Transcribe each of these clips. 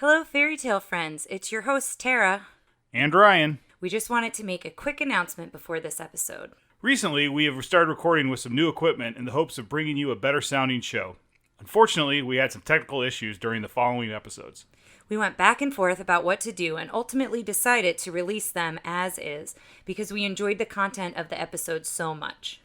Hello, fairy tale friends. It's your host, Tara. And Ryan. We just wanted to make a quick announcement before this episode. Recently, we have started recording with some new equipment in the hopes of bringing you a better sounding show. Unfortunately, we had some technical issues during the following episodes. We went back and forth about what to do and ultimately decided to release them as is because we enjoyed the content of the episodes so much.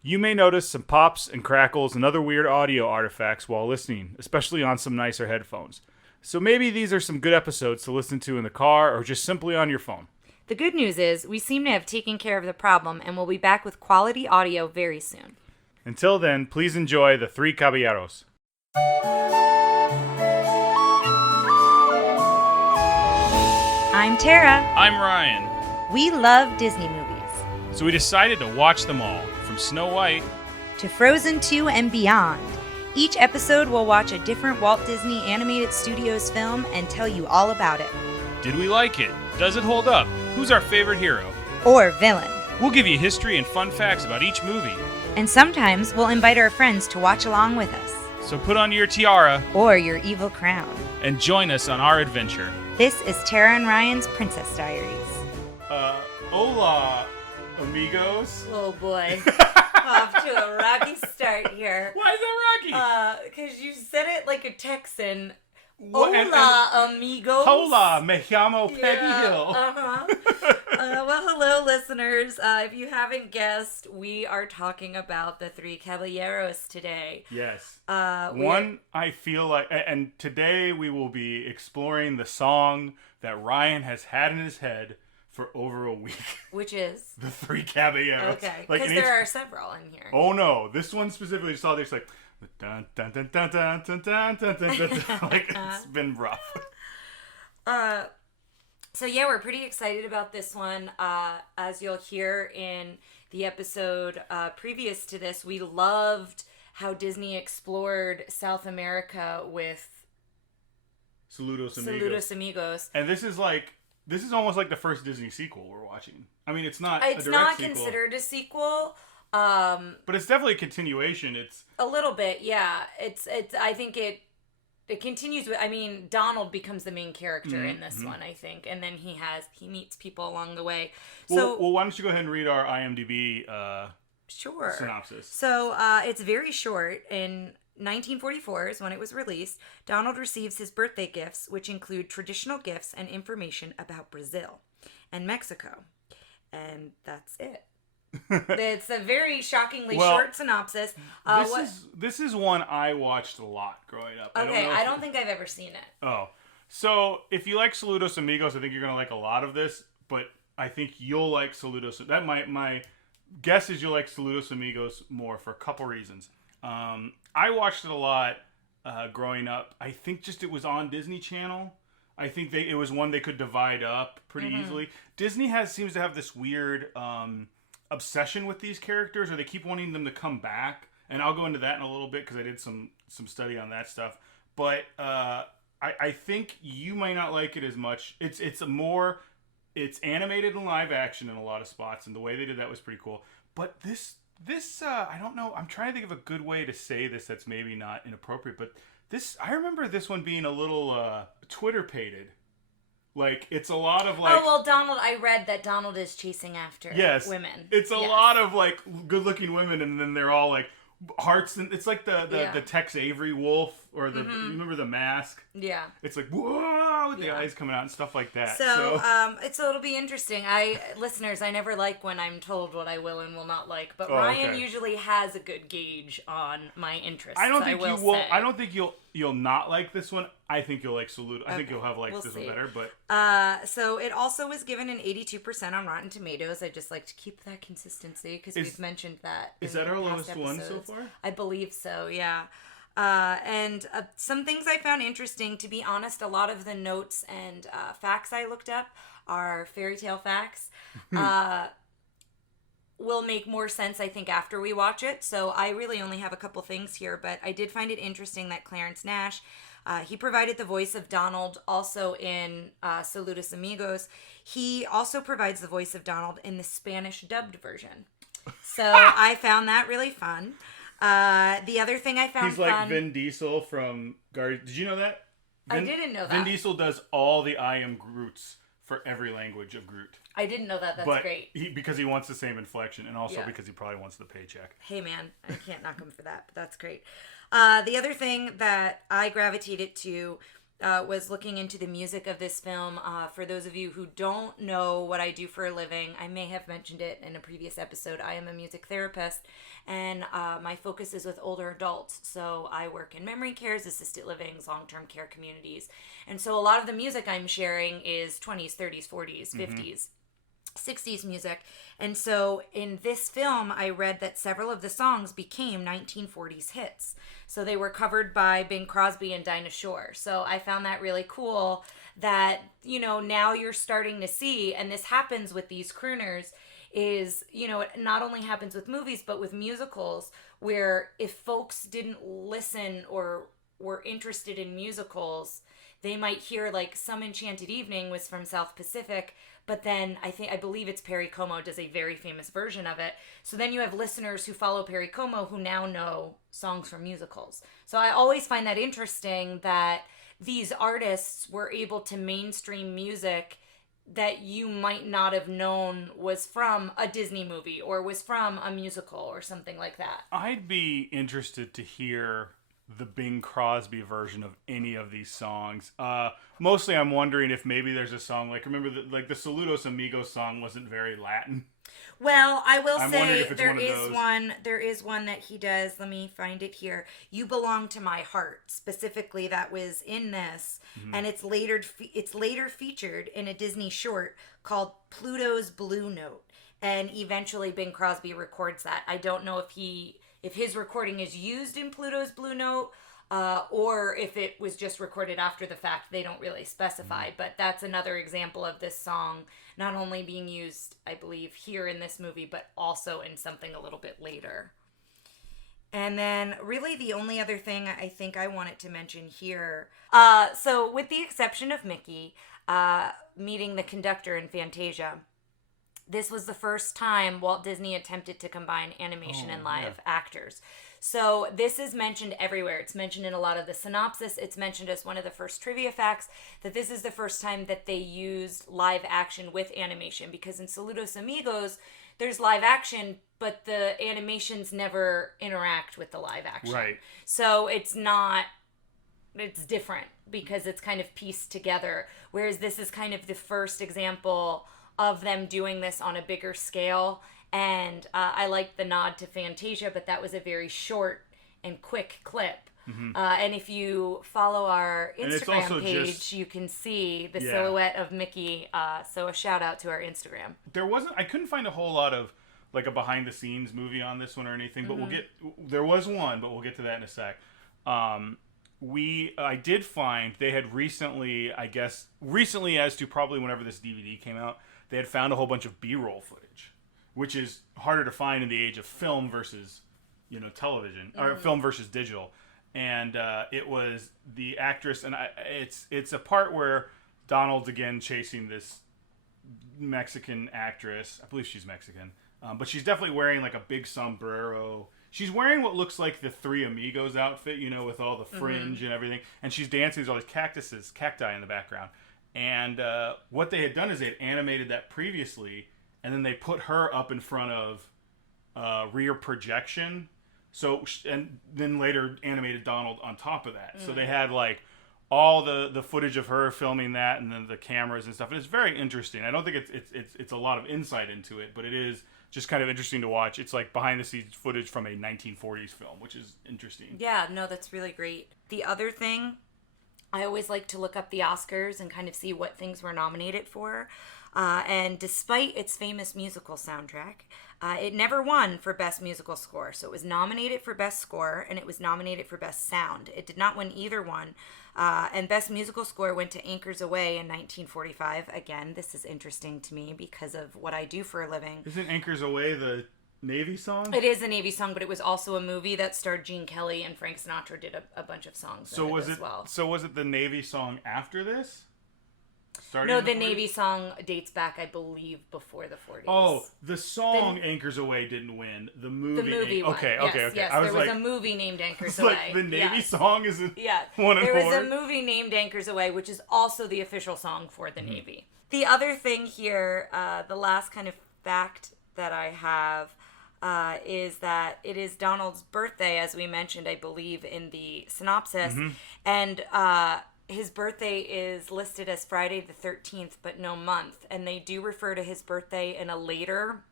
You may notice some pops and crackles and other weird audio artifacts while listening, especially on some nicer headphones. So maybe these are some good episodes to listen to in the car or just simply on your phone. The good news is we seem to have taken care of the problem and we'll be back with quality audio very soon. Until then, please enjoy the Three Caballeros. I'm Tara. I'm Ryan. We love Disney movies. So we decided to watch them all, from Snow White to Frozen 2 and beyond. Each episode will watch a different Walt Disney Animated Studios film and tell you all about it. Did we like it? Does it hold up? Who's our favorite hero? Or villain. We'll give you history and fun facts about each movie. And sometimes we'll invite our friends to watch along with us. So put on your tiara or your evil crown and join us on our adventure. This is Tara and Ryan's Princess Diaries. Hola, amigos. Oh boy. Off to a rocky start here. Why is that rocky? Because you said it like a Texan. Hola, amigos. Hola, me llamo Peggy Hill. Well, hello, listeners. If you haven't guessed, we are talking about the Three Caballeros today. Yes. I feel like, and today we will be exploring the song that Ryan has had in his head for over a week. Which is? The Three Caballeros. Okay, because there are several in here. Oh no, this one specifically just saw this like, dun, dun, dun, dun, dun, dun, dun, dun, dun, dun. Like, it's been rough. So yeah, we're pretty excited about this one. As you'll hear in the episode previous to this, we loved how Disney explored South America with Saludos Amigos. And this is almost like the first Disney sequel we're watching. I mean, it's not It's a direct not sequel, considered a sequel. But it's definitely a continuation. It's a little bit, yeah. It's I think it continues with, I mean, Donald becomes the main character in this one, I think, and then he meets people along the way. Well, why don't you go ahead and read our IMDb sure. synopsis. So, it's very short. In 1944 is when it was released. Donald receives his birthday gifts, which include traditional gifts and information about Brazil and Mexico. And that's it. It's a very shockingly short synopsis. This is one I watched a lot growing up. Okay, I don't think I've ever seen it. Oh. So, if you like Saludos Amigos, I think you're going to like a lot of this, but I think you'll like Saludos. That my guess is you'll like Saludos Amigos more for a couple reasons. I watched it a lot growing up. I think just it was on Disney Channel. I think it was one they could divide up pretty easily. Disney seems to have this weird obsession with these characters, or they keep wanting them to come back. And I'll go into that in a little bit because I did some study on that stuff. But I think you might not like it as much. It's animated and live action in a lot of spots, and the way they did that was pretty cool. But this I don't know. I'm trying to think of a good way to say this that's maybe not inappropriate. But I remember this one being a little Twitter-pated. Like, it's a lot of, like... Oh, well, Donald, I read that Donald is chasing after women. It's a lot of, like, good-looking women, and then they're all, like, hearts. And it's like the Tex Avery wolf, or the... You remember The Mask? Yeah. It's like, whoa, with the eyes coming out and stuff like that. So it'll be interesting. Listeners, I never like when I'm told what I will and will not like, but Ryan usually has a good gauge on my interests. I don't think you will. I don't think you'll not like this one. I think you'll like Salute. I think you'll have this one better. But so it also was given an 82% on Rotten Tomatoes. I just like to keep that consistency because we've mentioned that. Is that our lowest one so far? I believe so. Yeah. And some things I found interesting. To be honest, a lot of the notes and facts I looked up are fairy tale facts. Will make more sense, I think, after we watch it. So I really only have a couple things here, but I did find it interesting that Clarence Nash, he provided the voice of Donald also in Saludos Amigos. He also provides the voice of Donald in the Spanish dubbed version. So I found that really fun. The other thing I found He's like Vin Diesel from Guardians. Did you know that? I didn't know that. Vin Diesel does all the I am Groots for every language of Groot. I didn't know that. That's great. Because he wants the same inflection, and also because he probably wants the paycheck. Hey man, I can't knock him for that, but that's great. The other thing that I gravitated to was looking into the music of this film. For those of you who don't know what I do for a living, I may have mentioned it in a previous episode. I am a music therapist, and my focus is with older adults. So I work in memory cares, assisted livings, long-term care communities. And so a lot of the music I'm sharing is 20s, 30s, 40s, 50s. 60s music. And so in this film, I read that several of the songs became 1940s hits. So they were covered by Bing Crosby and Dinah Shore. So I found that really cool that, now you're starting to see, and this happens with these crooners, is, it not only happens with movies, but with musicals, where if folks didn't listen or were interested in musicals, they might hear like Some Enchanted Evening was from South Pacific, but then I believe it's Perry Como does a very famous version of it. So then you have listeners who follow Perry Como who now know songs from musicals. So I always find that interesting that these artists were able to mainstream music that you might not have known was from a Disney movie or was from a musical or something like that. I'd be interested to hear the Bing Crosby version of any of these songs. Mostly I'm wondering if maybe there's a song, like, remember the Saludos Amigos song wasn't very Latin. Well, I will say there is one that he does. Let me find it here. You Belong to My Heart, specifically, that was in this, and it's later featured in a Disney short called Pluto's Blue Note, and eventually Bing Crosby records that. I don't know if his recording is used in Pluto's Blue Note, or if it was just recorded after the fact. They don't really specify, but that's another example of this song not only being used, I believe, here in this movie, but also in something a little bit later. And then really the only other thing I think I wanted to mention here, so with the exception of Mickey meeting the conductor in Fantasia, this was the first time Walt Disney attempted to combine animation and live actors. So this is mentioned everywhere. It's mentioned in a lot of the synopsis. It's mentioned as one of the first trivia facts that this is the first time that they used live action with animation, because in Saludos Amigos, there's live action, but the animations never interact with the live action. Right. So it's different because it's kind of pieced together. Whereas this is kind of the first example of them doing this on a bigger scale. And I like the nod to Fantasia, but that was a very short and quick clip. And if you follow our Instagram page, you can see the silhouette of Mickey. So a shout out to our Instagram. I couldn't find a whole lot of like a behind the scenes movie on this one or anything, but there was one, but we'll get to that in a sec. I did find they had recently as to probably whenever this DVD came out, they had found a whole bunch of B-roll footage, which is harder to find in the age of film versus, television, or film versus digital. And it was the actress, and it's a part where Donald's again chasing this Mexican actress. I believe she's Mexican, but she's definitely wearing like a big sombrero. She's wearing what looks like the Three Amigos outfit, with all the fringe and everything. And she's dancing with all these cacti in the background. And what they had done is they had animated that previously, and then they put her up in front of rear projection. So, and then later animated Donald on top of that. So they had like all the footage of her filming that, and then the cameras and stuff. And it's very interesting. I don't think it's a lot of insight into it, but it is just kind of interesting to watch. It's like behind the scenes footage from a 1940s film, which is interesting. Yeah, no, that's really great. The other thing, I always like to look up the Oscars and kind of see what things were nominated for. And despite its famous musical soundtrack, it never won for Best Musical Score. So it was nominated for Best Score, and it was nominated for Best Sound. It did not win either one. And Best Musical Score went to Anchors Away in 1945. Again, this is interesting to me because of what I do for a living. Isn't Anchors Away the Navy song? It is a Navy song, but it was also a movie that starred Gene Kelly, and Frank Sinatra did a bunch of songs as well. So was it the Navy song after this? Starting No, in the 40s? Navy song dates back, I believe, before the 40s. Oh, the song Anchors Away didn't win. The movie. The movie won. Okay. Yes, I was there was like, a movie named Anchors it's Away. like the Navy Yes. song isn't Yeah, one and there was more. a movie named Anchors Away, which is also the official song for the Navy. The other thing here, the last kind of fact that I have is that it is Donald's birthday, as we mentioned, I believe, in the synopsis, and his birthday is listed as Friday the 13th, but no month, and they do refer to his birthday in a later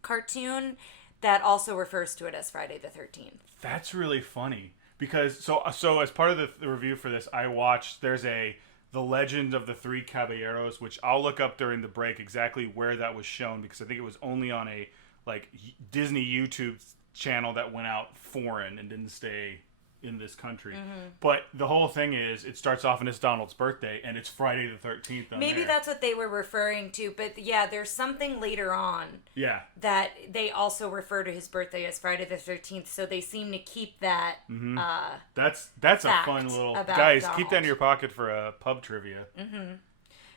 cartoon that also refers to it as Friday the 13th. That's really funny because so as part of the review for this, I watched The Legend of the Three Caballeros, which I'll look up during the break exactly where that was shown because I think it was only on a Disney YouTube channel that went out foreign and didn't stay in this country. But the whole thing is it starts off and it's Donald's birthday and it's Friday the 13th on Maybe there. that's what they were referring to, but yeah, there's something later on that they also refer to his birthday as Friday the 13th, so they seem to keep that That's a fact fun little about guys, Donald. keep that in your pocket for a pub trivia.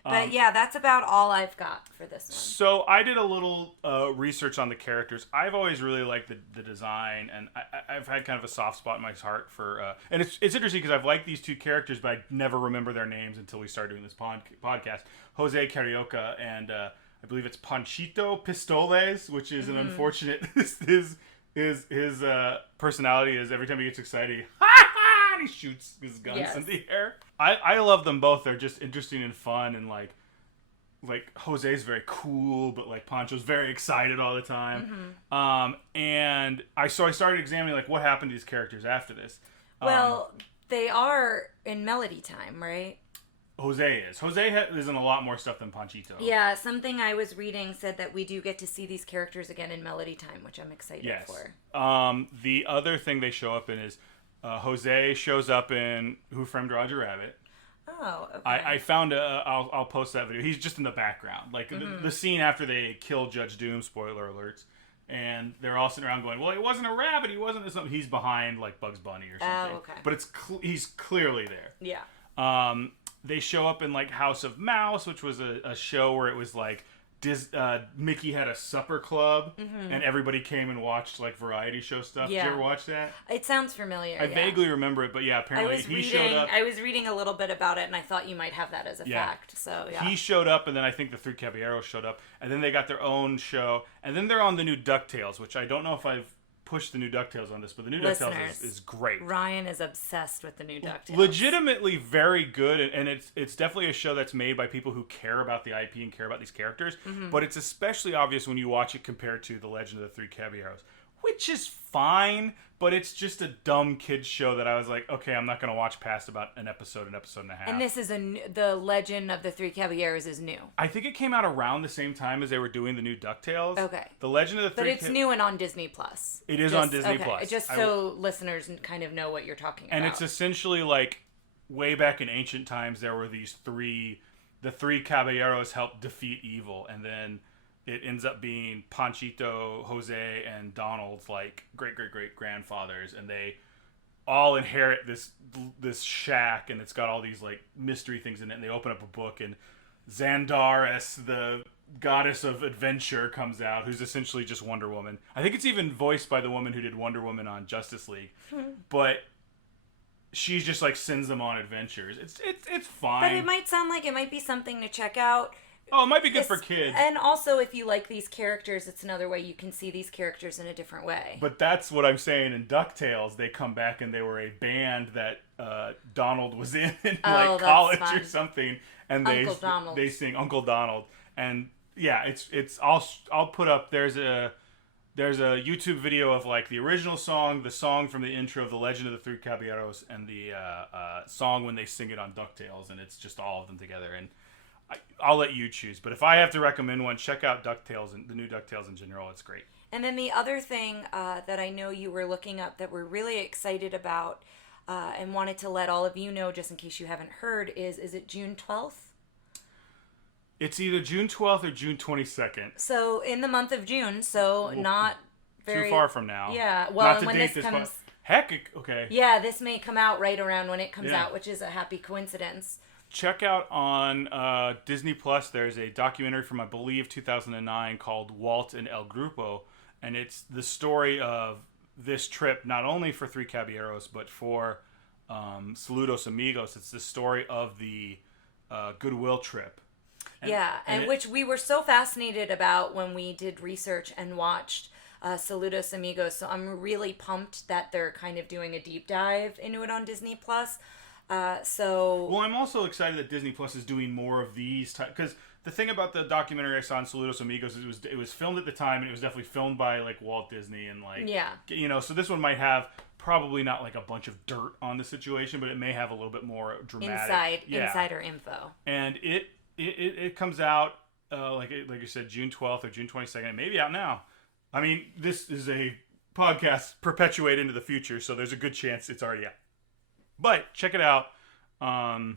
But yeah, that's about all I've got for this one. So I did a little research on the characters. I've always really liked the design, and I've had kind of a soft spot in my heart for. And it's interesting because I've liked these two characters, but I never remember their names until we started doing this podcast. Jose Carioca and I believe it's Panchito Pistoles, which is an unfortunate. His personality is every time he gets excited, he shoots his guns in the air. I love them both. They're just interesting and fun, and like Jose's very cool, but like Pancho's very excited all the time. And I started examining like what happened to these characters after this. Well, they are in Melody Time, right? Jose is in a lot more stuff than Panchito. Yeah, something I was reading said that we do get to see these characters again in Melody Time, which I'm excited for. The other thing they show up in is Jose shows up in Who Framed Roger Rabbit. Oh, okay. I found I'll post that video. He's just in the background, like the scene after they kill Judge Doom. Spoiler alerts. And they're all sitting around going, "Well, he wasn't a rabbit. He wasn't something." He's behind like Bugs Bunny or something. Oh, okay. But he's clearly there. Yeah. They show up in like House of Mouse, which was a show where it was like Mickey had a supper club and everybody came and watched like variety show stuff. Yeah. Did you ever watch that? It sounds familiar. I vaguely remember it, but yeah, apparently he showed up. I was reading a little bit about it, and I thought you might have that as a fact. So yeah, he showed up, and then I think the Three Caballeros showed up, and then they got their own show, and then they're on the new DuckTales, which I don't know if I've pushed the new DuckTales on this, but the new DuckTales is great. Ryan is obsessed with the new DuckTales. Legitimately very good, and it's definitely a show that's made by people who care about the IP and care about these characters, but it's especially obvious when you watch it compared to The Legend of the Three Caballeros, which is fine, but it's just a dumb kids show that I was like, okay, I'm not going to watch past about an episode and a half. And this is the Legend of the Three Caballeros is new. I think it came out around the same time as they were doing the new DuckTales. Okay. The Legend of the Three But it's new and on Disney Plus. It is on Disney Plus. Just so listeners kind of know what you're talking about. And it's essentially like way back in ancient times there were the three Caballeros helped defeat evil, and then it ends up being Panchito, Jose, and Donald's like great grandfathers, and they all inherit this shack, and it's got all these like mystery things in it. And they open up a book, and Xandaris, the goddess of adventure, comes out, who's essentially just Wonder Woman. I think it's even voiced by the woman who did Wonder Woman on Justice League, but she's just like sends them on adventures. It's fine. But it might sound like it might be something to check out. Oh, it might be good for kids. And also, if you like these characters, it's another way you can see these characters in a different way. But that's what I'm saying. In DuckTales, they come back and they were a band that Donald was in college or something, and they sing Uncle Donald. And yeah, it's I'll put up. There's a YouTube video of like the original song, the song from the intro of The Legend of the Three Caballeros, and the song when they sing it on DuckTales, and it's just all of them together. And I'll let you choose, but if I have to recommend one, check out DuckTales and the new DuckTales in general. It's great. And then the other thing that I know you were looking up that we're really excited about and wanted to let all of you know, just in case you haven't heard, is it June 12th? It's either June 12th or June 22nd. So in the month of June, so not very too far from now. Yeah, well, not to when date this comes, heck, okay. Yeah, this may come out right around when it comes out, which is a happy coincidence. check out on Disney Plus. There's a documentary from, I believe, 2009 called Walt and El Grupo, and it's the story of this trip, not only for Three Caballeros, but for Saludos Amigos. It's the story of the Goodwill trip. And which we were so fascinated about when we did research and watched Saludos Amigos. So I'm really pumped that they're kind of doing a deep dive into it on Disney Plus. Well, I'm also excited that Disney Plus is doing more of these because the thing about the documentary I saw on Saludos Amigos is it was filmed at the time, and it was definitely filmed by like Walt Disney and so this one might have probably not like a bunch of dirt on the situation, but it may have a little bit more dramatic insider info. And it comes out like you said, June 12th or June 22nd. It may be out now. I mean, this is a podcast perpetuate into the future, so there's a good chance it's already out. But check it out. I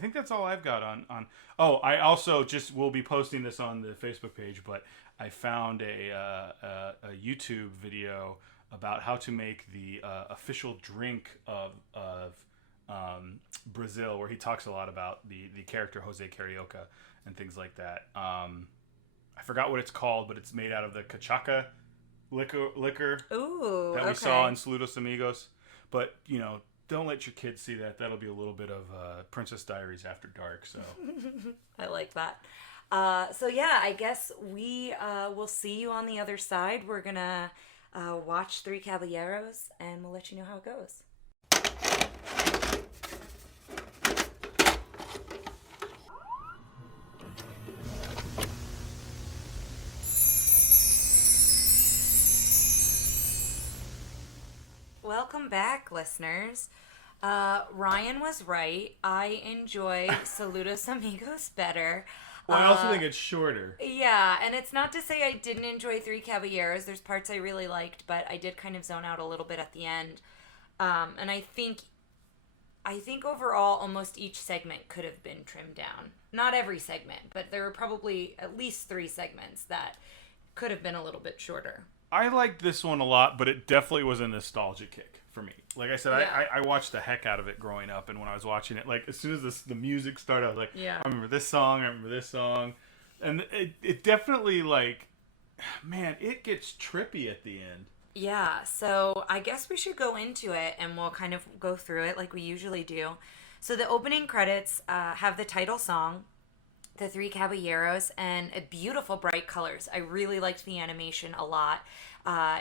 think that's all I've got on. Oh, I also will be posting this on the Facebook page, but I found a YouTube video about how to make the official drink of Brazil, where he talks a lot about the character Jose Carioca and things like that. I forgot what it's called, but it's made out of the cachaca liquor that we saw in Saludos Amigos. But, don't let your kids see that. That'll be a little bit of Princess Diaries after dark. So I like that. I guess we will see you on the other side. We're going to watch Three Caballeros, and we'll let you know how it goes. Welcome back, listeners. Ryan was right. I enjoy Saludos Amigos better. Well, I also think it's shorter. Yeah, and it's not to say I didn't enjoy Three Caballeros. There's parts I really liked, but I did kind of zone out a little bit at the end. And I think overall almost each segment could have been trimmed down. Not every segment, but there were probably at least 3 segments that could have been a little bit shorter. I liked this one a lot, but it definitely was a nostalgia kick for me. Like I said, I watched the heck out of it growing up, and when I was watching it, like as soon as the music started, I was like, I remember this song, and it definitely it gets trippy at the end. Yeah, so I guess we should go into it, and we'll kind of go through it like we usually do. So the opening credits have the title song, The Three Caballeros, and beautiful bright colors. I really liked the animation a lot.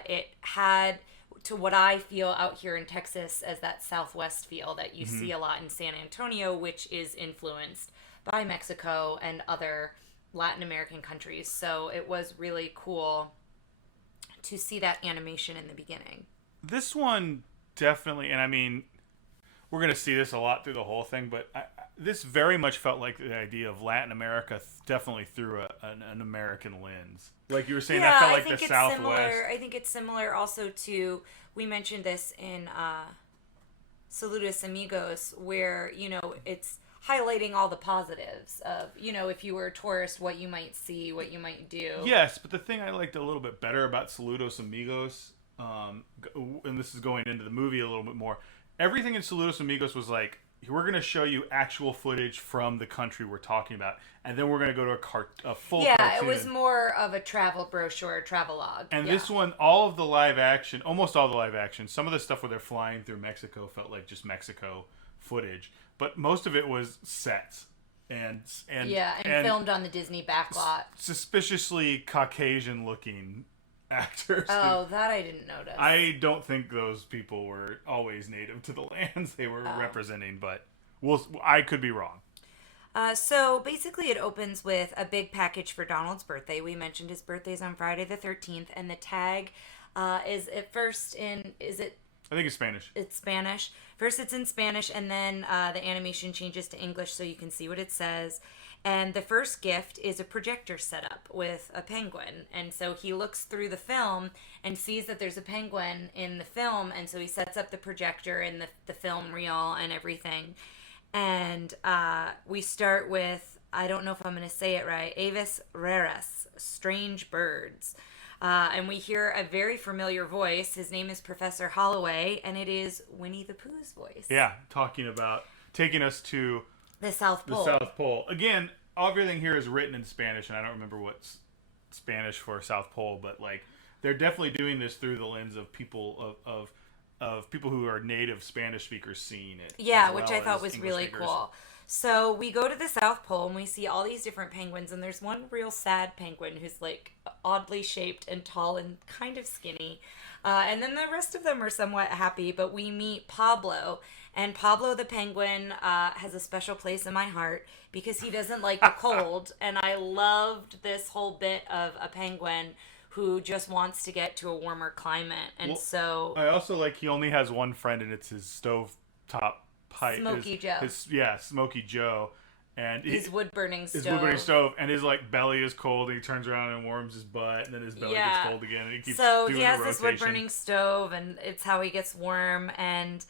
It had, to what I feel out here in Texas, as that Southwest feel that you see a lot in San Antonio, which is influenced by Mexico and other Latin American countries. So it was really cool to see that animation in the beginning. This one definitely, and I mean, we're going to see this a lot through the whole thing, but this very much felt like the idea of Latin America definitely through an American lens. Like you were saying, that felt like the Southwest. I think it's similar also to, we mentioned this in Saludos Amigos, where, it's highlighting all the positives of, if you were a tourist, what you might see, what you might do. Yes, but the thing I liked a little bit better about Saludos Amigos, and this is going into the movie a little bit more, everything in Saludos Amigos was like, we're going to show you actual footage from the country we're talking about, and then we're going to go to a full cartoon. It was more of a travel brochure, travelogue. And this one, almost all the live action, some of the stuff where they're flying through Mexico felt like just Mexico footage, but most of it was sets. And filmed on the Disney backlot. Suspiciously Caucasian-looking actors. Oh, that I didn't notice. I don't think those people were always native to the lands they were representing, but I could be wrong. So basically it opens with a big package for Donald's birthday. We mentioned his birthday's on Friday the 13th, and the tag is at first I think it's Spanish. It's Spanish. First it's in Spanish, and then the animation changes to English so you can see what it says. And the first gift is a projector setup with a penguin. And so he looks through the film and sees that there's a penguin in the film. And so he sets up the projector and the film reel and everything. And we start with, I don't know if I'm going to say it right, Aves Raras, Strange Birds. And we hear a very familiar voice. His name is Professor Holloway, and it is Winnie the Pooh's voice. Yeah, talking about taking us to the South Pole. The South Pole. Again, everything here is written in Spanish, and I don't remember what's Spanish for South Pole, but like they're definitely doing this through the lens of people of people who are native Spanish speakers seeing it. Yeah, which I thought was really cool. So we go to the South Pole and we see all these different penguins, and there's one real sad penguin who's like oddly shaped and tall and kind of skinny. And then the rest of them are somewhat happy, but we meet Pablo. And Pablo the penguin has a special place in my heart because he doesn't like the cold. And I loved this whole bit of a penguin who just wants to get to a warmer climate. And so... I also like he only has one friend, and it's his stovetop pipe. Smokey Joe. Smokey Joe. And his wood-burning stove. His wood-burning stove. And his like belly is cold, and he turns around and warms his butt, and then his belly gets cold again. And he keeps doing he has the this wood-burning stove, and it's how he gets warm. And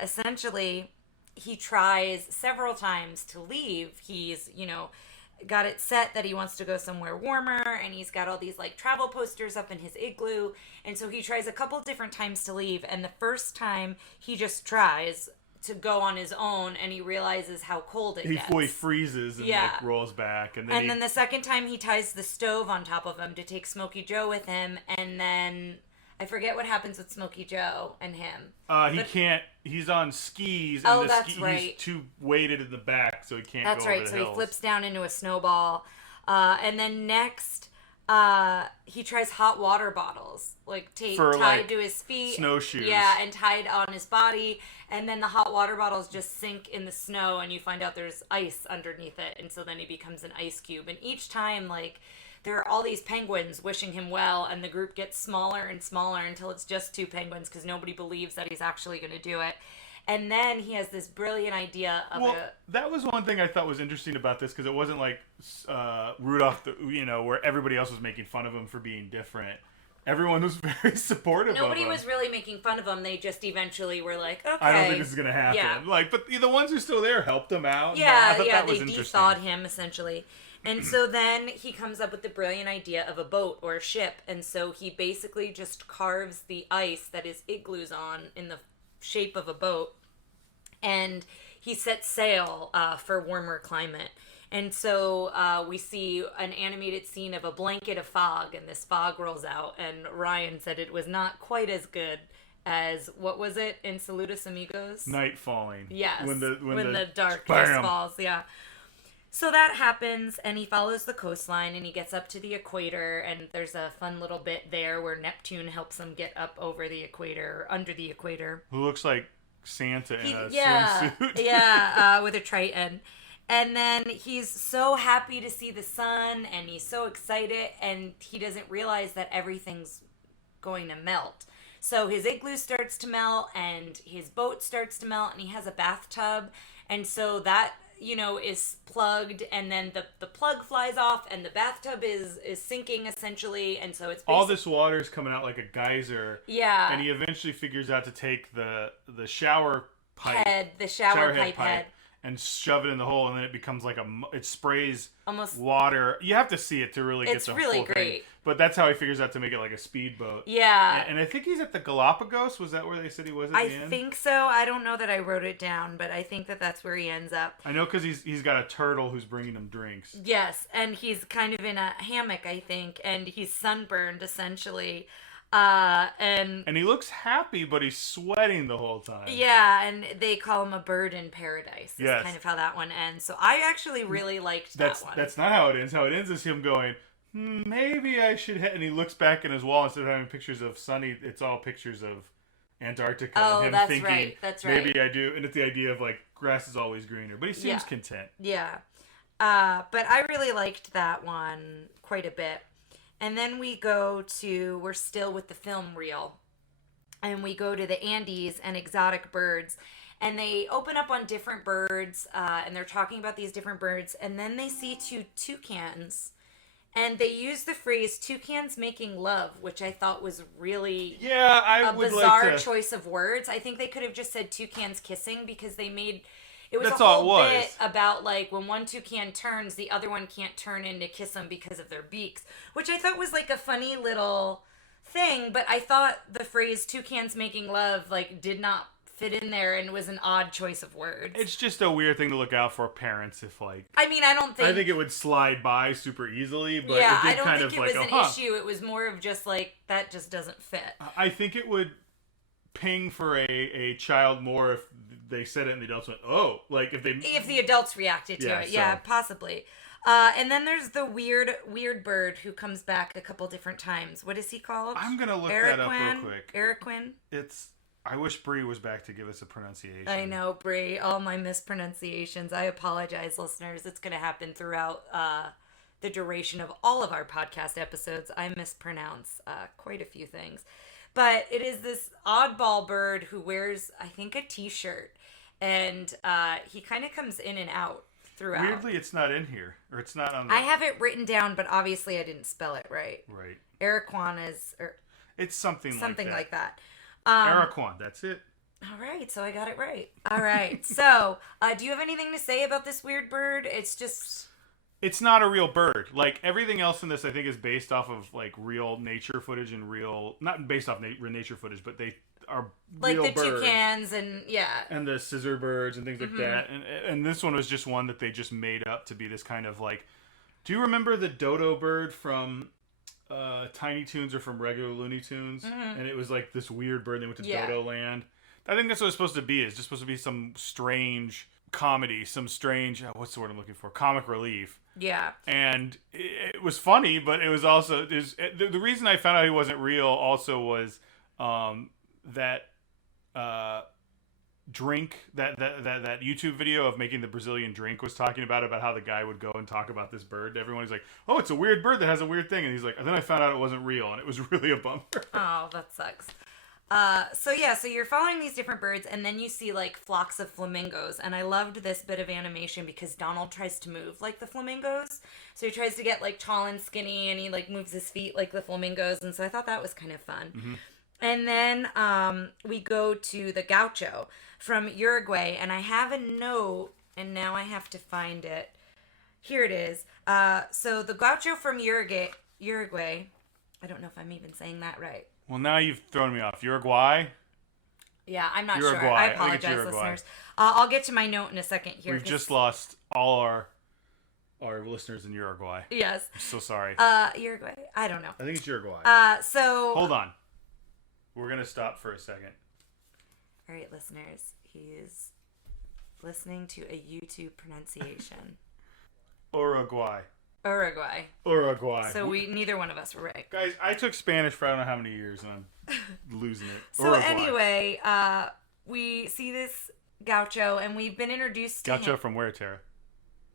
essentially, he tries several times to leave. He's, got it set that he wants to go somewhere warmer, and he's got all these like travel posters up in his igloo. And so he tries a couple different times to leave. And the first time he just tries to go on his own, and he realizes how cold it gets. He freezes and like rolls back, and then the second time he ties the stove on top of him to take Smokey Joe with him, and then I forget what happens with Smokey Joe and him. Can't. He's on skis, and he's too weighted in the back, so he can't. That's go right. over the So hills. he flips down into a snowball, and then next. He tries hot water bottles, tied to his feet. Snowshoes. Yeah, and tied on his body. And then the hot water bottles just sink in the snow, and you find out there's ice underneath it. And so then he becomes an ice cube. And each time, there are all these penguins wishing him well, and the group gets smaller and smaller until it's just 2 penguins because nobody believes that he's actually going to do it. And then he has this brilliant idea of that was one thing I thought was interesting about this, because it wasn't like Rudolph, where everybody else was making fun of him for being different. Everyone was very supportive of him. Nobody was really making fun of him. They just eventually were like, okay. I don't think this is going to happen. Yeah. But the ones who are still there helped him out. Yeah, they de-thawed him, essentially. And so then he comes up with the brilliant idea of a boat or a ship. And so he basically just carves the ice that his igloo's on in the shape of a boat, and he sets sail for warmer climate. And so we see an animated scene of a blanket of fog, and this fog rolls out, and Ryan said it was not quite as good as, what was it in Saludos Amigos? Night falling. Yes, when the darkness falls, yeah. So that happens, and he follows the coastline, and he gets up to the equator, and there's a fun little bit there where Neptune helps him get up over the equator, under the equator. Who looks like Santa in a swimsuit. Yeah, with a Triton. And then he's so happy to see the sun, and he's so excited, and he doesn't realize that everything's going to melt. So his igloo starts to melt, and his boat starts to melt, and he has a bathtub, and so that, is plugged, and then the plug flies off, and the bathtub is sinking, essentially, and so it's all this water is coming out like a geyser. Yeah. And he eventually figures out to take the shower pipe. The shower pipe head. And shove it in the hole, and then it becomes like it sprays almost water. You have to see it to really get the really full great thing. But that's how he figures out to make it like a speedboat. Yeah. And I think he's at the Galapagos. Was that where they said he was at the end? I think so. I don't know that I wrote it down, but I think that's where he ends up. I know because he's got a turtle who's bringing him drinks. Yes, and he's kind of in a hammock, I think, and he's sunburned, essentially. And he looks happy, but he's sweating the whole time. Yeah, and they call him a bird in paradise. That's kind of how that one ends. So I actually really liked that one. That's not how it ends. How it ends is him going, maybe I should and he looks back in his wall, instead of having pictures of Sunny, it's all pictures of Antarctica. Oh, and him that's thinking, right. That's right. Maybe I do. And it's the idea of like grass is always greener. But he seems content. Yeah. But I really liked that one quite a bit. And then we're still with the film reel, and we go to the Andes and exotic birds, and they open up on different birds, and they're talking about these different birds, and then they see 2 toucans, and they use the phrase "toucans making love," which I thought was really a bizarre choice of words. I think they could have just said toucans kissing, because they made... It was That's a whole all it was. bit about, when one toucan turns, the other one can't turn in to kiss them because of their beaks, which I thought was, a funny little thing, but I thought the phrase toucans making love, did not fit in there and was an odd choice of words. It's just a weird thing to look out for parents if like. I mean, I think it would slide by super easily, but yeah, it did I don't kind think of it like was an issue. It was more of just like that just doesn't fit. I think it would ping for a child more if they said it and the adults went, oh, like if the adults reacted to it, yeah, possibly. And then there's the weird bird who comes back a couple different times. What is he called? I'm gonna look that up real quick. Araquin? I wish Bree was back to give us a pronunciation. I know, Bree. All my mispronunciations. I apologize, listeners. It's gonna happen throughout the duration of all of our podcast episodes. I mispronounce quite a few things. But it is this oddball bird who wears, I think, a t-shirt. And he kind of comes in and out throughout. Weirdly, it's not in here. Or it's not on I have it written down, but obviously I didn't spell it right. Right. Araquan is... It's something like that. Araquan, that's it. All right, so I got it right. All right. So, do you have anything to say about this weird bird? It's just... It's not a real bird. Like, everything else in this, I think, is based off of, like, real nature footage and real... Not based off nature footage, but they are like real the birds. Toucans and, yeah. And the scissor birds and things like that. And this one was just one that they just made up to be this kind of, like... Do you remember the dodo bird from Tiny Toons or from regular Looney Tunes? Mm-hmm. And it was, like, this weird bird. They went to Dodo Land. I think that's what it's supposed to be. It's just supposed to be some strange comedy, some strange... what's the word I'm looking for? Comic relief. Yeah. And it was funny, but it was also... The reason I found out he wasn't real also was that drink, that YouTube video of making the Brazilian drink was talking about how the guy would go and talk about this bird to everyone. He's like, oh, it's a weird bird that has a weird thing. And he's like, and then I found out it wasn't real, and it was really a bummer. Oh, that sucks. So you're following these different birds, and then you see like flocks of flamingos, and I loved this bit of animation because Donald tries to move like the flamingos. So he tries to get like tall and skinny, and he like moves his feet like the flamingos, and so I thought that was kind of fun. Mm-hmm. And then we go to the gaucho from Uruguay, and I have a note, and now I have to find it. Here it is. So the gaucho from Uruguay, I don't know if I'm even saying that right. Well, now you've thrown me off. Uruguay? Yeah, I'm not sure. I apologize, listeners. I'll get to my note in a second here. We've just lost all our listeners in Uruguay. Yes. I'm so sorry. Uruguay? I don't know. I think it's Uruguay. So... Hold on. We're going to stop for a second. All right, listeners. He's listening to a YouTube pronunciation. Uruguay. So neither one of us were right. Guys, I took Spanish for I don't know how many years, and I'm losing it. So anyway, we see this gaucho, and we've been introduced to Gaucho him. From where, Tara?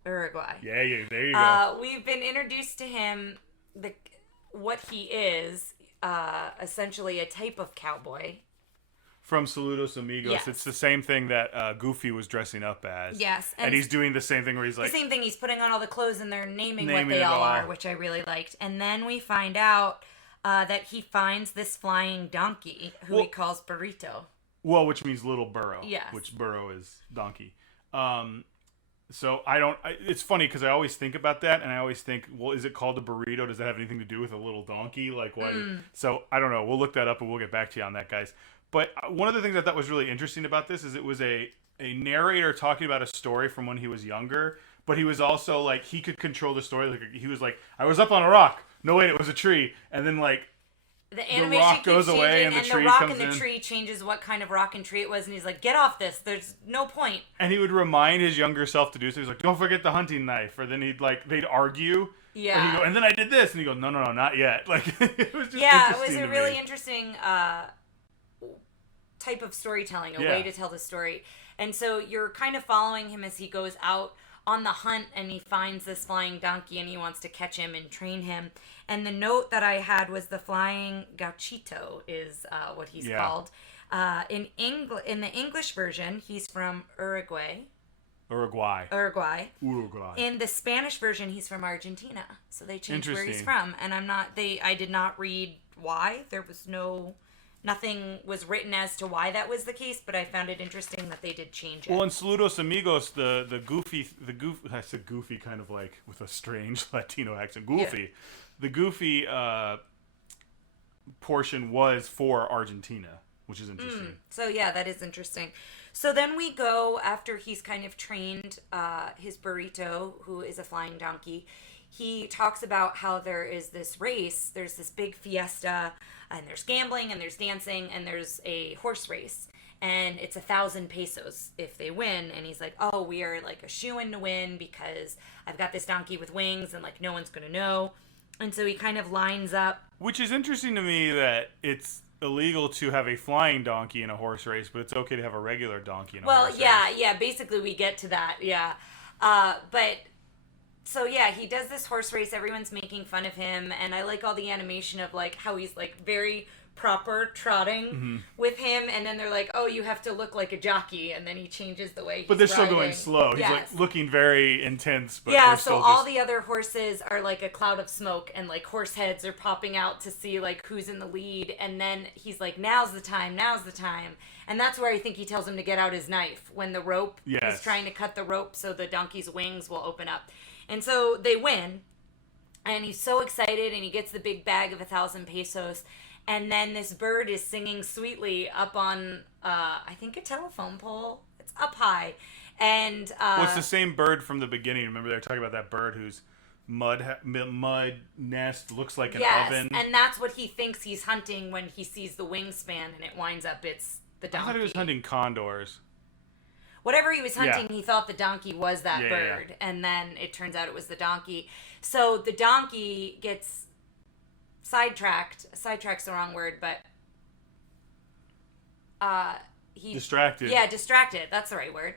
Uruguay. Yeah, there you go. We've been introduced to him, what he is, essentially a type of cowboy. From Saludos Amigos. Yes. It's the same thing that Goofy was dressing up as. Yes. And he's doing the same thing where he's like... The same thing. He's putting on all the clothes and they're naming what they all are, which I really liked. And then we find out that he finds this flying donkey who he calls Burrito. Well, which means little burro. Yes. Which burro is donkey. So it's funny because I always think about that and I always think, well, is it called a burrito? Does that have anything to do with a little donkey? Like why? So I don't know. We'll look that up and we'll get back to you on that, guys. But one of the things I thought was really interesting about this is it was a narrator talking about a story from when he was younger, but he was also like, he could control the story. Like he was like, I was up on a rock. No, wait, it was a tree. And then like, the rock goes away and the tree rock comes in. And the tree changes what kind of rock and tree it was. And he's like, get off this. There's no point. And he would remind his younger self to do so. He's like, don't forget the hunting knife. Or then they'd argue. Yeah. And he'd go, and then I did this. And he'd go, no, not yet. Like, it was just it was a really interesting type of storytelling, a way to tell the story. And so you're kind of following him as he goes out on the hunt and he finds this flying donkey and he wants to catch him and train him. And the note that I had was the flying gauchito is what he's called. In the English version, he's from Uruguay. In the Spanish version, he's from Argentina. So they changed where he's from. And I did not read why. There was nothing was written as to why that was the case, but I found it interesting that they did change it. Well, in Saludos Amigos, the goofy, I said goofy kind of like with a strange Latino accent, goofy. Yeah. The goofy portion was for Argentina. which is interesting. So yeah, that is interesting. So then we go, after he's kind of trained his burrito, who is a flying donkey. He talks about how there is this race, there's this big fiesta, and there's gambling, and there's dancing, and there's a horse race. And it's 1,000 pesos if they win. And he's like, oh, we are like a shoo-in to win because I've got this donkey with wings and like no one's going to know. And so he kind of lines up. Which is interesting to me that it's illegal to have a flying donkey in a horse race, but it's okay to have a regular donkey in a horse race. Well, yeah, basically we get to that, yeah. So yeah, he does this horse race, everyone's making fun of him, and I like all the animation of like how he's like very proper trotting with him, and then they're like, oh, you have to look like a jockey, and then he changes the way he's But they're riding. still going slow. He's like looking very intense, but yeah, so all the other horses are like a cloud of smoke, and like horse heads are popping out to see like who's in the lead, and then he's like, now's the time. And that's where I think he tells him to get out his knife when the rope is trying to cut the rope so the donkey's wings will open up. And so they win, and he's so excited, and he gets the big bag of 1,000 pesos. And then this bird is singing sweetly up on, I think, a telephone pole. It's up high. And well, it's the same bird from the beginning. Remember they were talking about that bird whose mud nest looks like an oven? Yes, and that's what he thinks he's hunting when he sees the wingspan, and it winds up it's the donkey. I thought he was hunting condors. Whatever he was hunting, he thought the donkey was that bird. And then it turns out it was the donkey. So the donkey gets sidetracked. Sidetracked's the wrong word, but distracted. Yeah, distracted. That's the right word.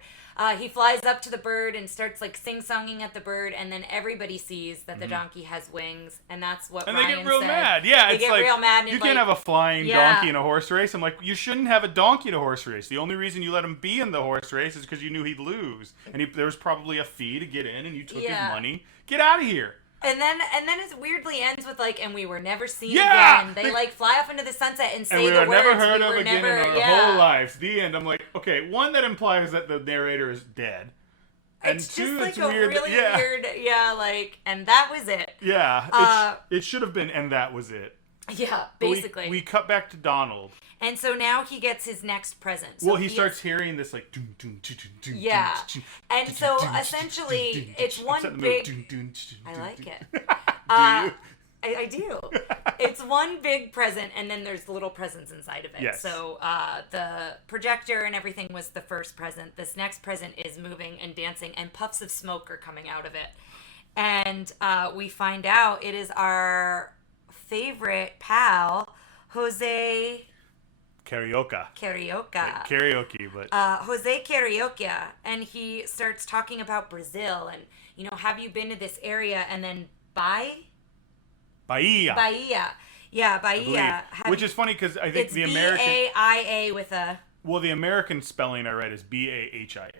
He flies up to the bird and starts like sing-songing at the bird, and then everybody sees that the donkey has wings, and that's what Ryan said. And they get real mad. Yeah, they it's get like, real mad. You can't have a flying donkey in a horse race. I'm like, you shouldn't have a donkey in a horse race. The only reason you let him be in the horse race is because you knew he'd lose, and there was probably a fee to get in, and you took his money. Get out of here. And then it weirdly ends with like, and we were never seen again. They like fly off into the sunset and say the words. And we were never heard of again in our whole lives. The end. I'm like, okay, one, that implies that the narrator is dead. And it's two, just like it's a weird. really weird, like, and that was it. Yeah, it should have been, and that was it. Yeah, basically. We cut back to Donald. And so now he gets his next present. So well, he starts hearing this like... Yeah. And so essentially, it's one big... I like it. I do. It's one big present, and then there's little presents inside of it. Yes. So the projector and everything was the first present. This next present is moving and dancing, and puffs of smoke are coming out of it. And we find out it is our favorite pal, Jose... Carioca. Like karaoke, but... Jose Carioca, and he starts talking about Brazil, and, you know, have you been to this area, and then Bahia. Yeah, Bahia. Which is funny, because I think the American... It's B-A-I-A with a... Well, the American spelling I read is B-A-H-I-A.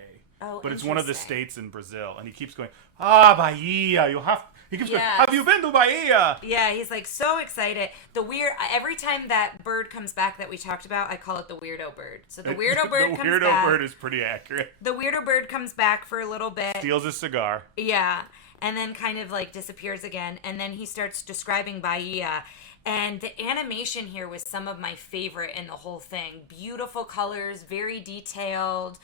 Oh, but it's one of the states in Brazil, and he keeps going, Bahia, you'll have... He keeps going, have you been to Bahia? Yeah, he's like so excited. Every time that bird comes back that we talked about, I call it the weirdo bird. So the weirdo bird comes back. The weirdo bird is pretty accurate. The weirdo bird comes back for a little bit. Steals his cigar. Yeah, and then kind of like disappears again. And then he starts describing Bahia. And the animation here was some of my favorite in the whole thing. Beautiful colors, very detailed,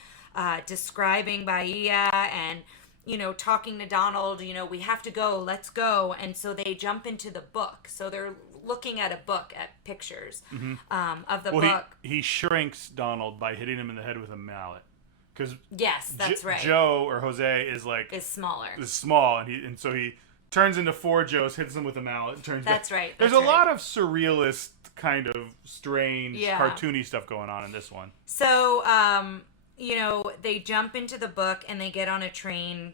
describing Bahia and... you know, talking to Donald, you know, we have to go, let's go. And so they jump into the book. So they're looking at a book, at pictures of the book. He shrinks Donald by hitting him in the head with a mallet. Cause yes, that's right. Joe, or Jose, is smaller. Is small, and so he turns into four Joes, hits him with a mallet, and turns That's back. right. There's a lot of surrealist, kind of strange, cartoony stuff going on in this one. So, you know, they jump into the book and they get on a train,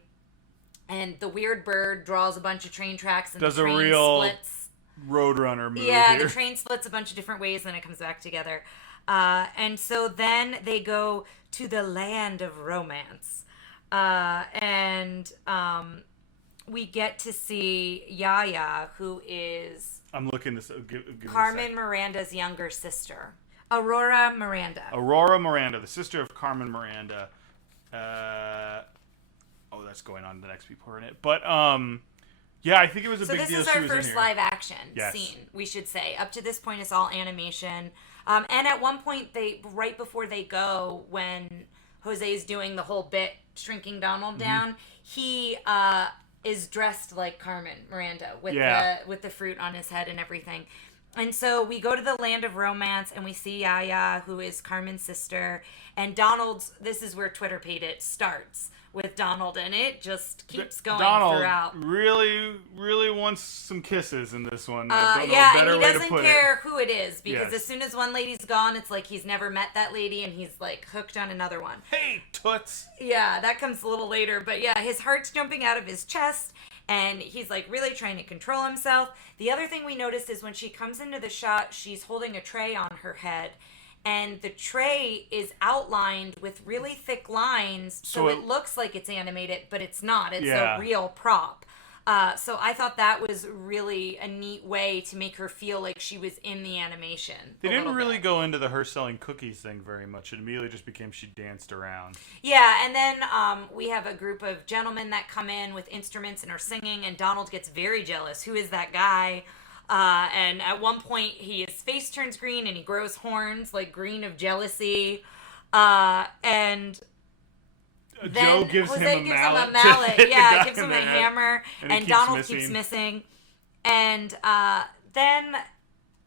and the weird bird draws a bunch of train tracks and does the train a real splits. Roadrunner move. Yeah, here. The train splits a bunch of different ways, and it comes back together. And so then they go to the land of romance, and we get to see Yaya, who is I'm looking this. Give Carmen Miranda's younger sister. Aurora Miranda, the sister of Carmen Miranda. That's going on. The next people are in it, but yeah, I think it was a big deal. So this is our first live action scene. We should say up to this point it's all animation. And at one point, right before they go, when Jose is doing the whole bit shrinking Donald down, he is dressed like Carmen Miranda with the fruit on his head and everything. And so we go to the land of romance, and we see Yaya, who is Carmen's sister, and Donald's. This is where Twitter paid it starts with Donald, and it just keeps going throughout. Donald really wants some kisses in this one. And he doesn't care who it is, because as soon as one lady's gone, it's like he's never met that lady, and he's like hooked on another one. Hey, toots! Yeah, that comes a little later, but yeah, his heart's jumping out of his chest, and he's like really trying to control himself. The other thing we noticed is when she comes into the shot, she's holding a tray on her head. And the tray is outlined with really thick lines, so it looks like it's animated, but it's not. It's a real prop. So I thought that was really a neat way to make her feel like she was in the animation. They didn't really go into the her selling cookies thing very much. It immediately just became she danced around. Yeah, and then we have a group of gentlemen that come in with instruments and are singing, and Donald gets very jealous. Who is that guy? And at one point, his face turns green and he grows horns, like green of jealousy. And Joe gives Jose him a mallet. Yeah, gives him a hammer. And Donald keeps missing. And then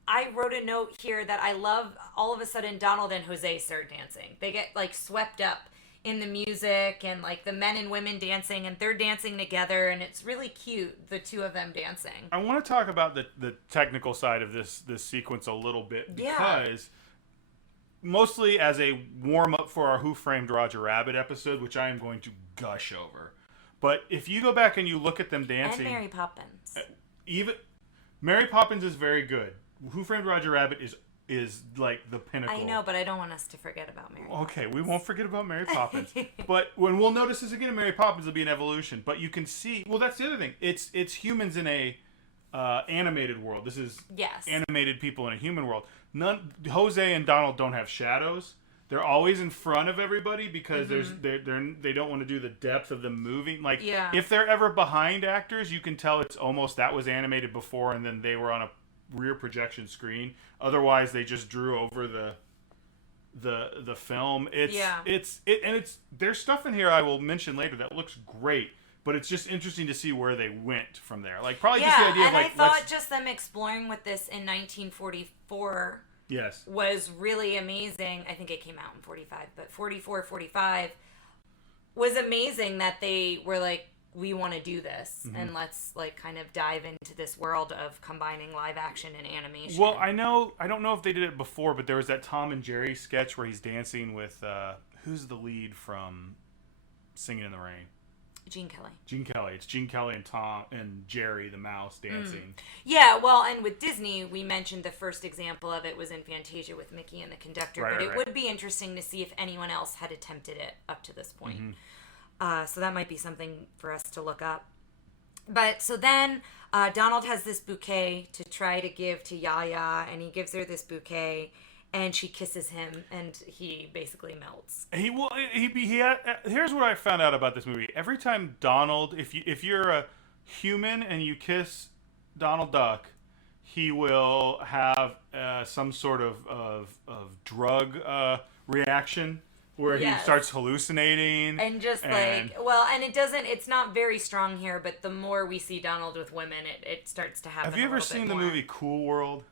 I wrote a note here that I love, all of a sudden, Donald and Jose start dancing. They get like swept up in the music, and like the men and women dancing, and they're dancing together, and it's really cute, the two of them dancing. I want to talk about the technical side of this sequence a little bit, because mostly as a warm-up for our Who Framed Roger Rabbit episode, which I am going to gush over. But if you go back and you look at them dancing... And Mary Poppins. Even Mary Poppins is very good. Who Framed Roger Rabbit is like the pinnacle. I know, but I don't want us to forget about Mary Poppins. Okay, we won't forget about Mary Poppins. But when we'll notice this again in Mary Poppins, it'll be an evolution. But you can see... Well, that's the other thing. It's humans in a animated world. This is animated people in a human world. Jose and Donald don't have shadows. They're always in front of everybody because they don't want to do the depth of them moving. Like, if they're ever behind actors, you can tell it's almost that was animated before and then they were on a rear projection screen. Otherwise, they just drew over the film. There's stuff in here I will mention later that looks great. But it's just interesting to see where they went from there. Like, probably just the idea of, like... I thought just them exploring with this in 1944 was really amazing. I think it came out in 45, but 44, 45 was amazing that they were like, we want to do this, and let's, like, kind of dive into this world of combining live action and animation. Well, I don't know if they did it before, but there was that Tom and Jerry sketch where he's dancing with... who's the lead from Singing in the Rain? Gene Kelly. It's Gene Kelly and Tom and Jerry the mouse dancing. Yeah, well, and with Disney, we mentioned the first example of it was in Fantasia with Mickey and the Conductor, but it would be interesting to see if anyone else had attempted it up to this point. So that might be something for us to look up. But so then Donald has this bouquet to try to give to Yaya, and he gives her this bouquet. And she kisses him, and he basically melts. Here's what I found out about this movie. Every time Donald, if you're a human and you kiss Donald Duck, he will have some sort of drug reaction where he starts hallucinating. And it's not very strong here, but the more we see Donald with women, it starts to happen. Have you ever seen the movie Cool World?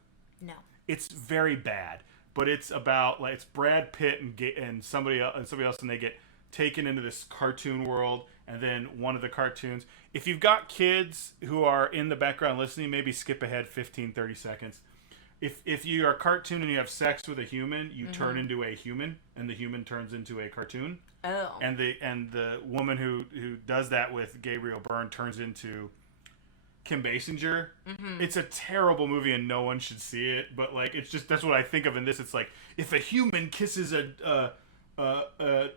No. It's very bad. But it's about, like, it's Brad Pitt and somebody else, and they get taken into this cartoon world. And then one of the cartoons, if you've got kids who are in the background listening, maybe skip ahead 15, 30 seconds. If you are a cartoon and you have sex with a human, you turn into a human, and the human turns into a cartoon. Oh. And the woman who does that with Gabriel Byrne turns into Kim Basinger. It's a terrible movie and no one should see it, but, like, it's just, that's what I think of in this. It's like, if a human kisses a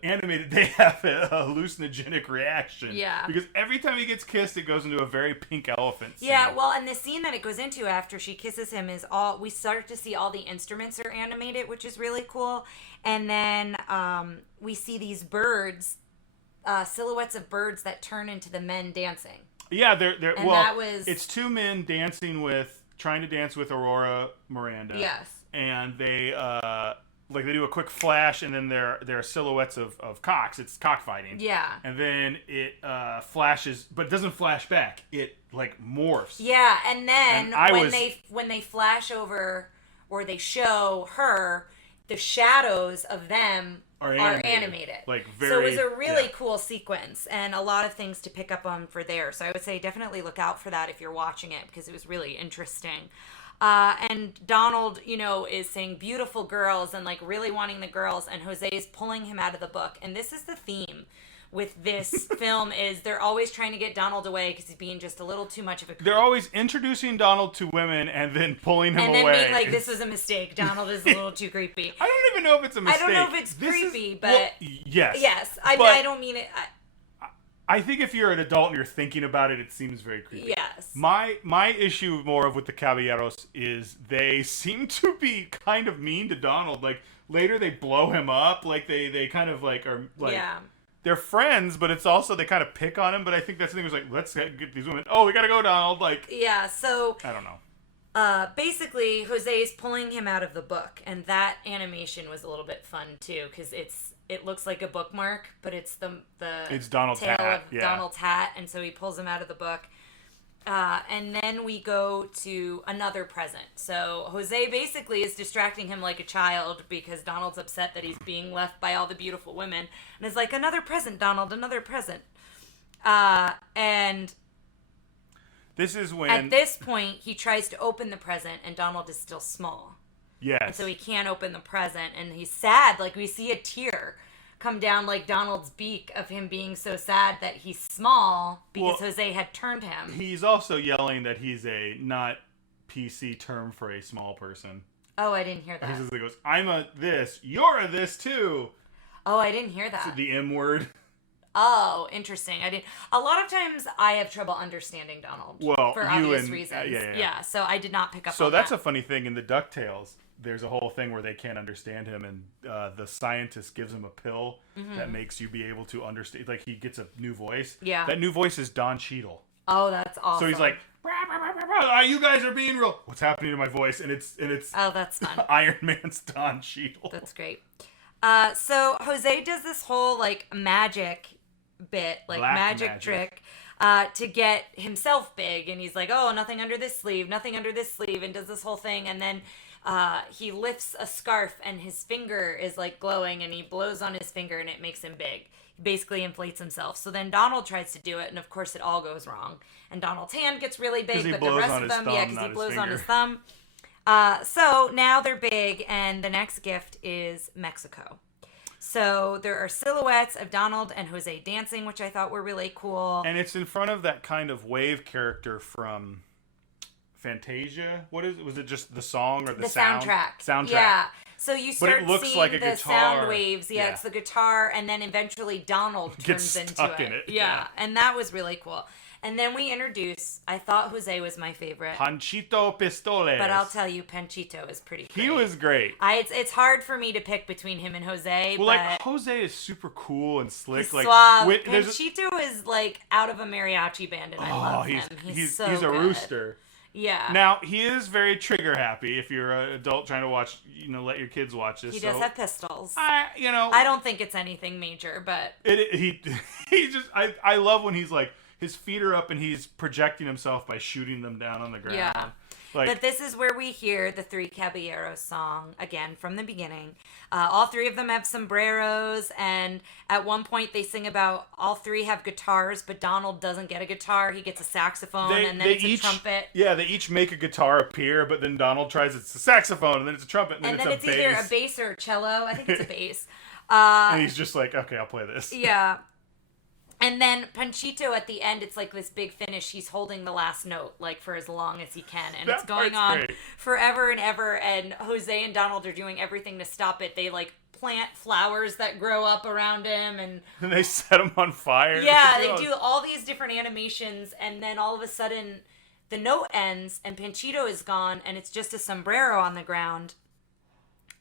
animated, they have a hallucinogenic reaction. Yeah. Because every time he gets kissed, it goes into a very pink elephant scene. Yeah, well, and the scene that it goes into after she kisses him is we start to see all the instruments are animated, which is really cool. And then we see these birds, silhouettes of birds that turn into the men dancing. Yeah, it's two men trying to dance with Aurora Miranda. Yes. and they like they do a quick flash, and then there are silhouettes of cocks. It's cockfighting. Yeah. And then it flashes, but it doesn't flash back. It like morphs. Yeah, and then And when they flash over or they show her, the shadows of them are animated. Like very. So it was a really cool sequence, and a lot of things to pick up on for there. So I would say definitely look out for that if you're watching it, because it was really interesting. And Donald, is saying beautiful girls and like really wanting the girls, and Jose is pulling him out of the book. And this is the theme with this film is they're always trying to get Donald away because he's being just a little too much of a creep. They're always introducing Donald to women and then pulling him away. And then being like, this was a mistake. Donald is a little too creepy. I don't even know if it's a mistake. I don't know if it's creepy, but... Well, yes. Yes. I don't mean it... I think if you're an adult and you're thinking about it, it seems very creepy. Yes. My issue more with the Caballeros is they seem to be kind of mean to Donald. Like, later they blow him up. Like, they kind of, like, are, like... Yeah. They're friends, but it's also they kind of pick on him. But I think that's the thing was like, let's get these women. Oh, we gotta go, Donald. Like, yeah. So I don't know. Basically, Jose's pulling him out of the book, and that animation was a little bit fun too, because it looks like a bookmark, but it's it's Donald's tail hat. of Donald's hat, and so he pulls him out of the book. And then we go to another present. So Jose basically is distracting him like a child because Donald's upset that he's being left by all the beautiful women. And is like, another present, Donald, another present. And this is when... At this point, he tries to open the present, and Donald is still small. Yes. And so he can't open the present, and he's sad. Like, we see a tear come down like Donald's beak of him being so sad that he's small because Jose had turned him. He's also yelling that he's a not PC term for a small person. Oh, I didn't hear that. He goes, I'm a this, you're a this too. Oh, I didn't hear that. So the M word. Oh, interesting. I didn't. A lot of times I have trouble understing Donald. Well, for obvious reasons. Yeah, so I did not pick up on that. So that's a funny thing in the DuckTales. There's a whole thing where they can't understand him, and the scientist gives him a pill that makes you be able to understand. Like, he gets a new voice. Yeah. That new voice is Don Cheadle. Oh, that's awesome. So he's like, rah, rah, rah, rah, you guys are being real. What's happening to my voice? And it's oh, that's fun. Iron Man's Don Cheadle. That's great. So Jose does this whole like magic bit, like magic trick. To get himself big, and he's like, oh, nothing under this sleeve, and does this whole thing, and then he lifts a scarf, and his finger is like glowing, and he blows on his finger, and it makes him big. He basically inflates himself. So then Donald tries to do it, and of course it all goes wrong. And Donald's hand gets really big, but the rest of them, because he blows on his thumb. So now they're big, and the next gift is Mexico. So there are silhouettes of Donald and Jose dancing, which I thought were really cool. And it's in front of that kind of wave character from Fantasia. What is it? Was it just the song or the sound? Soundtrack. Yeah. So you start seeing like the sound waves. Yeah, it's the guitar, and then eventually Donald turns into it. Yeah, and that was really cool. And then we introduce, I thought Jose was my favorite. Panchito Pistoles. But I'll tell you, Panchito is pretty great. He was great. It's hard for me to pick between him and Jose. Well, like, Jose is super cool and slick. He's like, suave. Panchito is like out of a mariachi band, and I love him. He's so he's a good. rooster. Yeah. Now, he is very trigger happy if you're an adult trying to watch, let your kids watch this. He does have pistols. I don't think it's anything major, but... I love when he's like, his feet are up and he's projecting himself by shooting them down on the ground. Yeah. But this is where we hear the Three Caballeros song again from the beginning. All three of them have sombreros, and at one point they sing about all three have guitars, but Donald doesn't get a guitar. He gets a saxophone, and then it's a trumpet. Yeah, they each make a guitar appear, but then Donald tries it's a saxophone, and then it's a trumpet, and then it's a bass. Either a bass or a cello. I think it's a bass. And he's just like, okay, I'll play this. Yeah. And then Panchito at the end, it's like this big finish. He's holding the last note, like, for as long as he can. And it's going on forever and ever. And Jose and Donald are doing everything to stop it. They, like, plant flowers that grow up around him. And they set him on fire. Yeah, they do all these different animations. And then all of a sudden, the note ends, and Panchito is gone. And it's just a sombrero on the ground.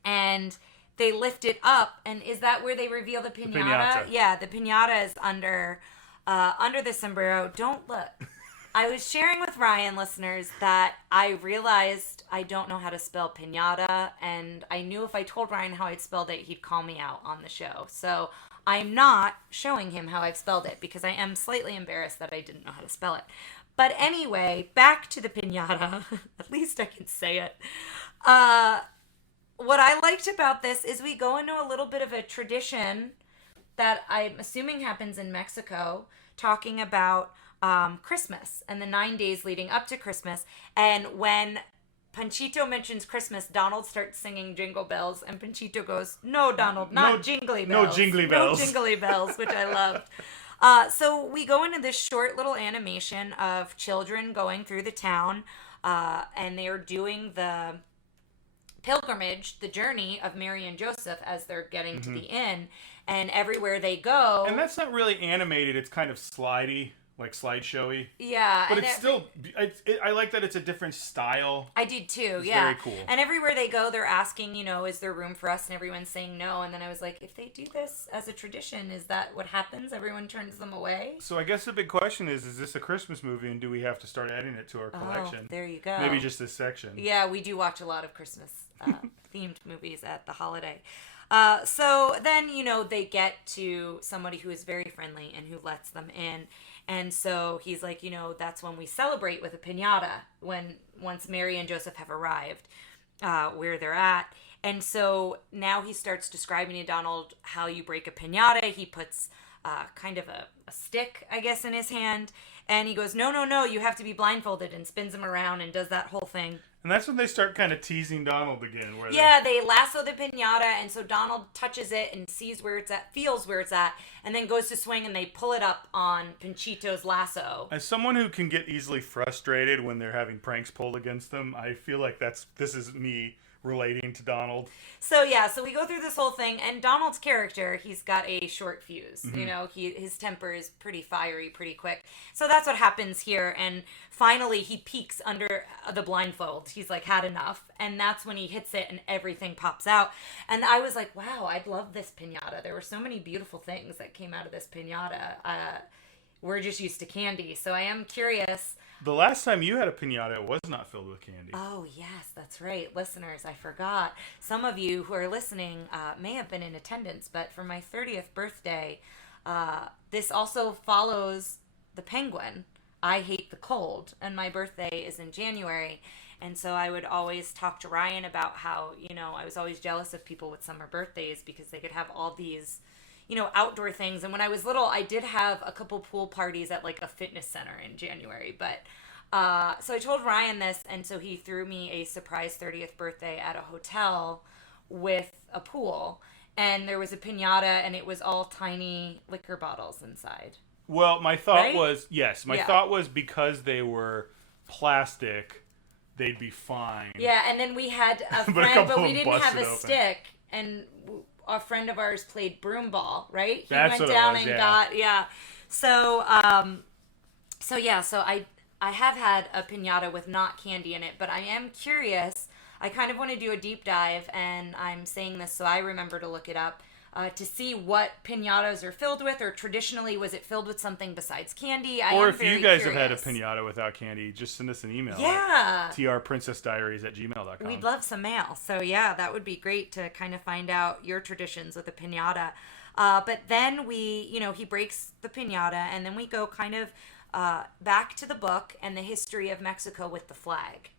And... they lift it up, and is that where they reveal the piñata? Yeah, the piñata is under the sombrero. Don't look. I was sharing with Ryan, listeners, that I realized I don't know how to spell pinata, and I knew if I told Ryan how I'd spelled it, he'd call me out on the show. So I'm not showing him how I've spelled it because I am slightly embarrassed that I didn't know how to spell it. But anyway, back to the pinata. At least I can say it. What I liked about this is we go into a little bit of a tradition that I'm assuming happens in Mexico, talking about Christmas and the 9 days leading up to Christmas. And when Panchito mentions Christmas, Donald starts singing Jingle Bells, and Panchito goes, "No, Donald, not jingly bells. No jingly bells. No jingly bells," which I loved. So we go into this short little animation of children going through the town, and they are doing the pilgrimage, the journey of Mary and Joseph as they're getting to the inn, and everywhere they go. And that's not really animated. It's kind of slidey, like slideshowy. Yeah. But it's still, I like that it's a different style. I did too, it's yeah. very cool. And everywhere they go, they're asking, is there room for us? And everyone's saying no. And then I was like, if they do this as a tradition, is that what happens? Everyone turns them away? So I guess the big question is this a Christmas movie, and do we have to start adding it to our collection? Oh, there you go. Maybe just this section. Yeah, we do watch a lot of Christmas themed movies at the holiday. So then, they get to somebody who is very friendly and who lets them in. And so he's like, that's when we celebrate with a piñata, once Mary and Joseph have arrived where they're at. And so now he starts describing to Donald how you break a piñata. He puts kind of a stick, I guess, in his hand. And he goes, no, you have to be blindfolded, and spins him around and does that whole thing. And that's when they start kind of teasing Donald again. They lasso the piñata, and so Donald touches it and sees where it's at, feels where it's at, and then goes to swing, and they pull it up on Panchito's lasso. As someone who can get easily frustrated when they're having pranks pulled against them, I feel like this is me relating to Donald. So we go through this whole thing, and Donald's character, he's got a short fuse. His temper is pretty fiery, pretty quick. So that's what happens here, and finally he peeks under the blindfold. He's like, had enough, and that's when he hits it, and everything pops out. And I was like, wow, I love this piñata. There were so many beautiful things that came out of this piñata. We're just used to candy, so I am curious. The last time you had a piñata, it was not filled with candy. Oh, yes, that's right. Listeners, I forgot. Some of you who are listening may have been in attendance, but for my 30th birthday, this also follows the penguin. I hate the cold, and my birthday is in January. And so I would always talk to Ryan about how, I was always jealous of people with summer birthdays because they could have all these outdoor things. And when I was little, I did have a couple pool parties at like a fitness center in January. But so I told Ryan this, and so he threw me a surprise 30th birthday at a hotel with a pool. And there was a piñata, and it was all tiny liquor bottles inside. Well, my thought Right? was, yes, my thought was because they were plastic, they'd be fine. Yeah, and then we had a But a friend, couple but we of them didn't have a busted open. stick, and a friend of ours played broom ball, right? He That's went what it down was, and yeah. got So I have had a piñata with not candy in it, but I am curious. I kind of want to do a deep dive, and I'm saying this so I remember to look it up. To see what piñatas are filled with, or traditionally was it filled with something besides candy? Or if you guys have had a piñata without candy, just send us an email. Yeah. trprincessdiaries@gmail.com. We'd love some mail. So yeah, that would be great to kind of find out your traditions with a piñata. But then he breaks the piñata, and then we go kind of back to the book and the history of Mexico with the flag.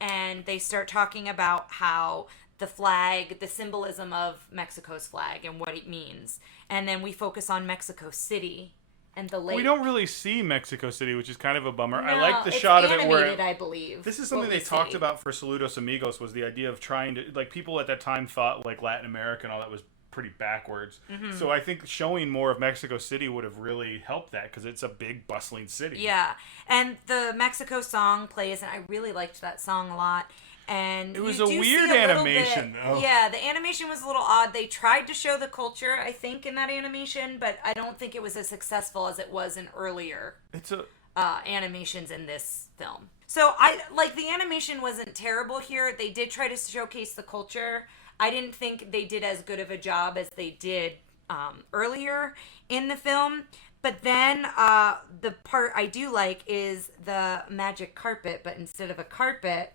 And they start talking about how the flag, the symbolism of Mexico's flag and what it means. And then we focus on Mexico City and the lake. We don't really see Mexico City, which is kind of a bummer. No, I like the it's shot of it animated, where I believe. this is something they talked about for Saludos Amigos, was the idea of trying to, like, people at that time thought like Latin America and all that was pretty backwards. Mm-hmm. So I think showing more of Mexico City would have really helped that, because it's a big bustling city. Yeah, and the Mexico song plays, and I really liked that song a lot. And it was you a do weird see a little animation, bit, though. Yeah, the animation was a little odd. They tried to show the culture, I think, in that animation, but I don't think it was as successful as it was in earlier animations in this film. So the animation wasn't terrible here. They did try to showcase the culture. I didn't think they did as good of a job as they did earlier in the film. But then the part I do like is the magic carpet, but instead of a carpet,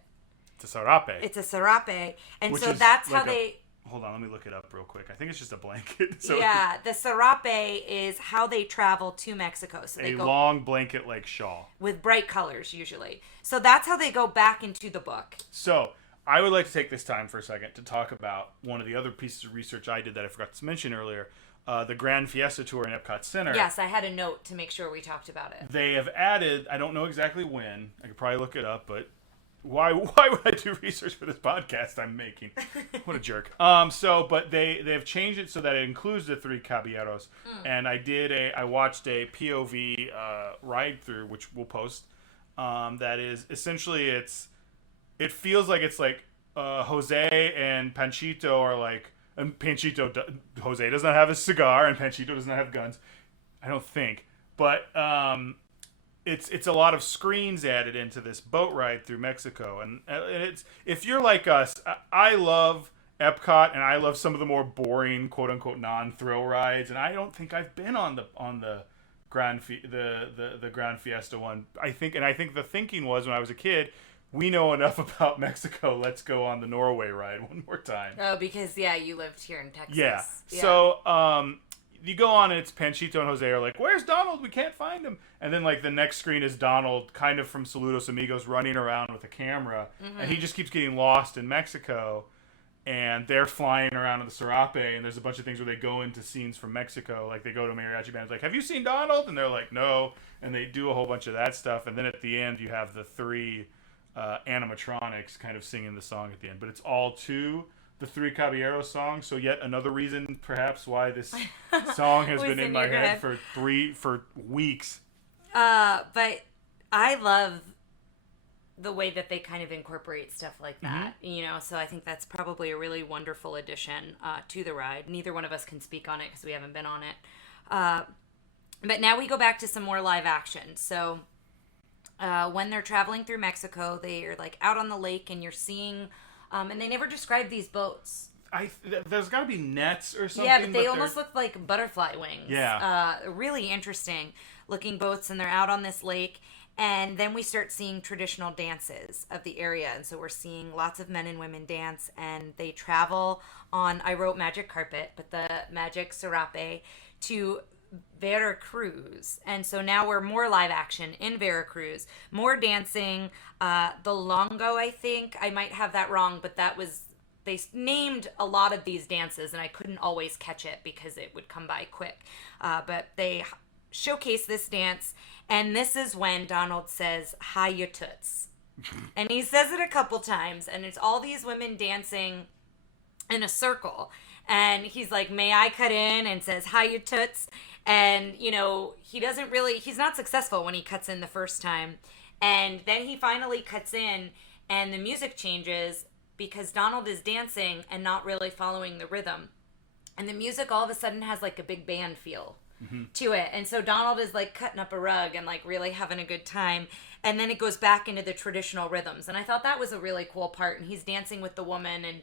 It's a sarape. It's a sarape. And Which so is that's like how they... Hold on, let me look it up real quick. I think it's just a blanket. So yeah, the sarape is how they travel to Mexico. So they go long blanket-like shawl. with bright colors, usually. So that's how they go back into the book. So I would like to take this time for a second to talk about one of the other pieces of research I did that I forgot to mention earlier. The Grand Fiesta Tour in Epcot Center. Yes, I had a note to make sure we talked about it. They have added, I don't know exactly when, I could probably look it up, but why would I do research for this podcast I'm making? What a jerk. But they've changed it so that it includes the Three Caballeros. And I watched a POV ride through, which we'll post. That is essentially it feels like it's like Jose and Panchito are like, and Jose does not have a cigar and Panchito does not have guns, I don't think. But it's a lot of screens added into this boat ride through Mexico, and it's, if you're like us, I love Epcot and I love some of the more boring quote unquote non-thrill rides, and I don't think I've been on the Grand Fiesta one. I think the thinking was when I was a kid, we know enough about Mexico, let's go on the Norway ride one more time. Oh, because you lived here in Texas. Yeah. So you go on and it's Panchito and Jose are like, where's Donald? We can't find him. And then like the next screen is Donald kind of from Saludos Amigos running around with a camera. Mm-hmm. And he just keeps getting lost in Mexico. And they're flying around in the sarape, and there's a bunch of things where they go into scenes from Mexico. Like they go to a mariachi band, it's like, have you seen Donald? And they're like, no. And they do a whole bunch of that stuff. And then at the end you have the three animatronics kind of singing the song at the end. But it's all to the Three Caballeros song, so yet another reason perhaps why this song has been in my head for weeks. But I love the way that they kind of incorporate stuff like that, so I think that's probably a really wonderful addition to the ride. Neither one of us can speak on it because we haven't been on it. But now we go back to some more live action. So when they're traveling through Mexico, they are like out on the lake, and you're seeing... and they never describe these boats. There's got to be nets or something. Yeah, but they almost look like butterfly wings. Yeah. Really interesting looking boats, and they're out on this lake. And then we start seeing traditional dances of the area. And so we're seeing lots of men and women dance, and they travel on, I wrote magic carpet, but the magic sarape to Veracruz. And so now we're more live action in Veracruz, more dancing. The longo, I think I might have that wrong, but they named a lot of these dances and I couldn't always catch it because it would come by quick. But they showcase this dance, and this is when Donald says, "Hi, you toots." And he says it a couple times, and it's all these women dancing in a circle. And he's like, "May I cut in?" and says, "Hi, you toots." And, he's not successful when he cuts in the first time. And then he finally cuts in, and the music changes because Donald is dancing and not really following the rhythm. And the music all of a sudden has like a big band feel to it. And so Donald is like cutting up a rug and like really having a good time. And then it goes back into the traditional rhythms. And I thought that was a really cool part. And he's dancing with the woman, and,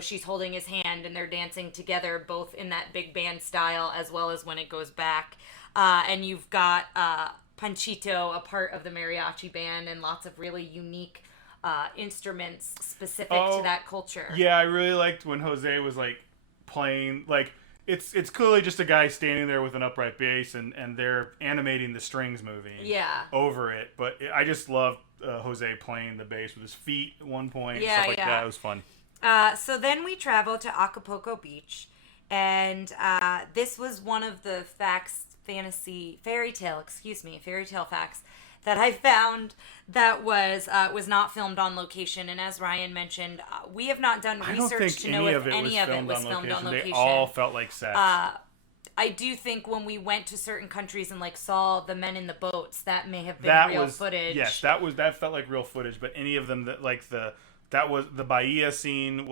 she's holding his hand, and they're dancing together, both in that big band style as well as when it goes back. And you've got Panchito, a part of the mariachi band, and lots of really unique instruments specific to that culture. Yeah, I really liked when Jose was like playing, like, it's clearly just a guy standing there with an upright bass, and they're animating the strings moving over it. But I just loved Jose playing the bass with his feet at one point. Stuff like that. It was fun. So then we travel to Acapulco Beach, and this was one of the fairy tale facts that I found that was not filmed on location. And as Ryan mentioned, we have not done research to know if any of it was filmed on location. They all felt like sets. I do think when we went to certain countries and like saw the men in the boats, that may have been real footage. Yes, that felt like real footage. But any of them that was the Bahia scene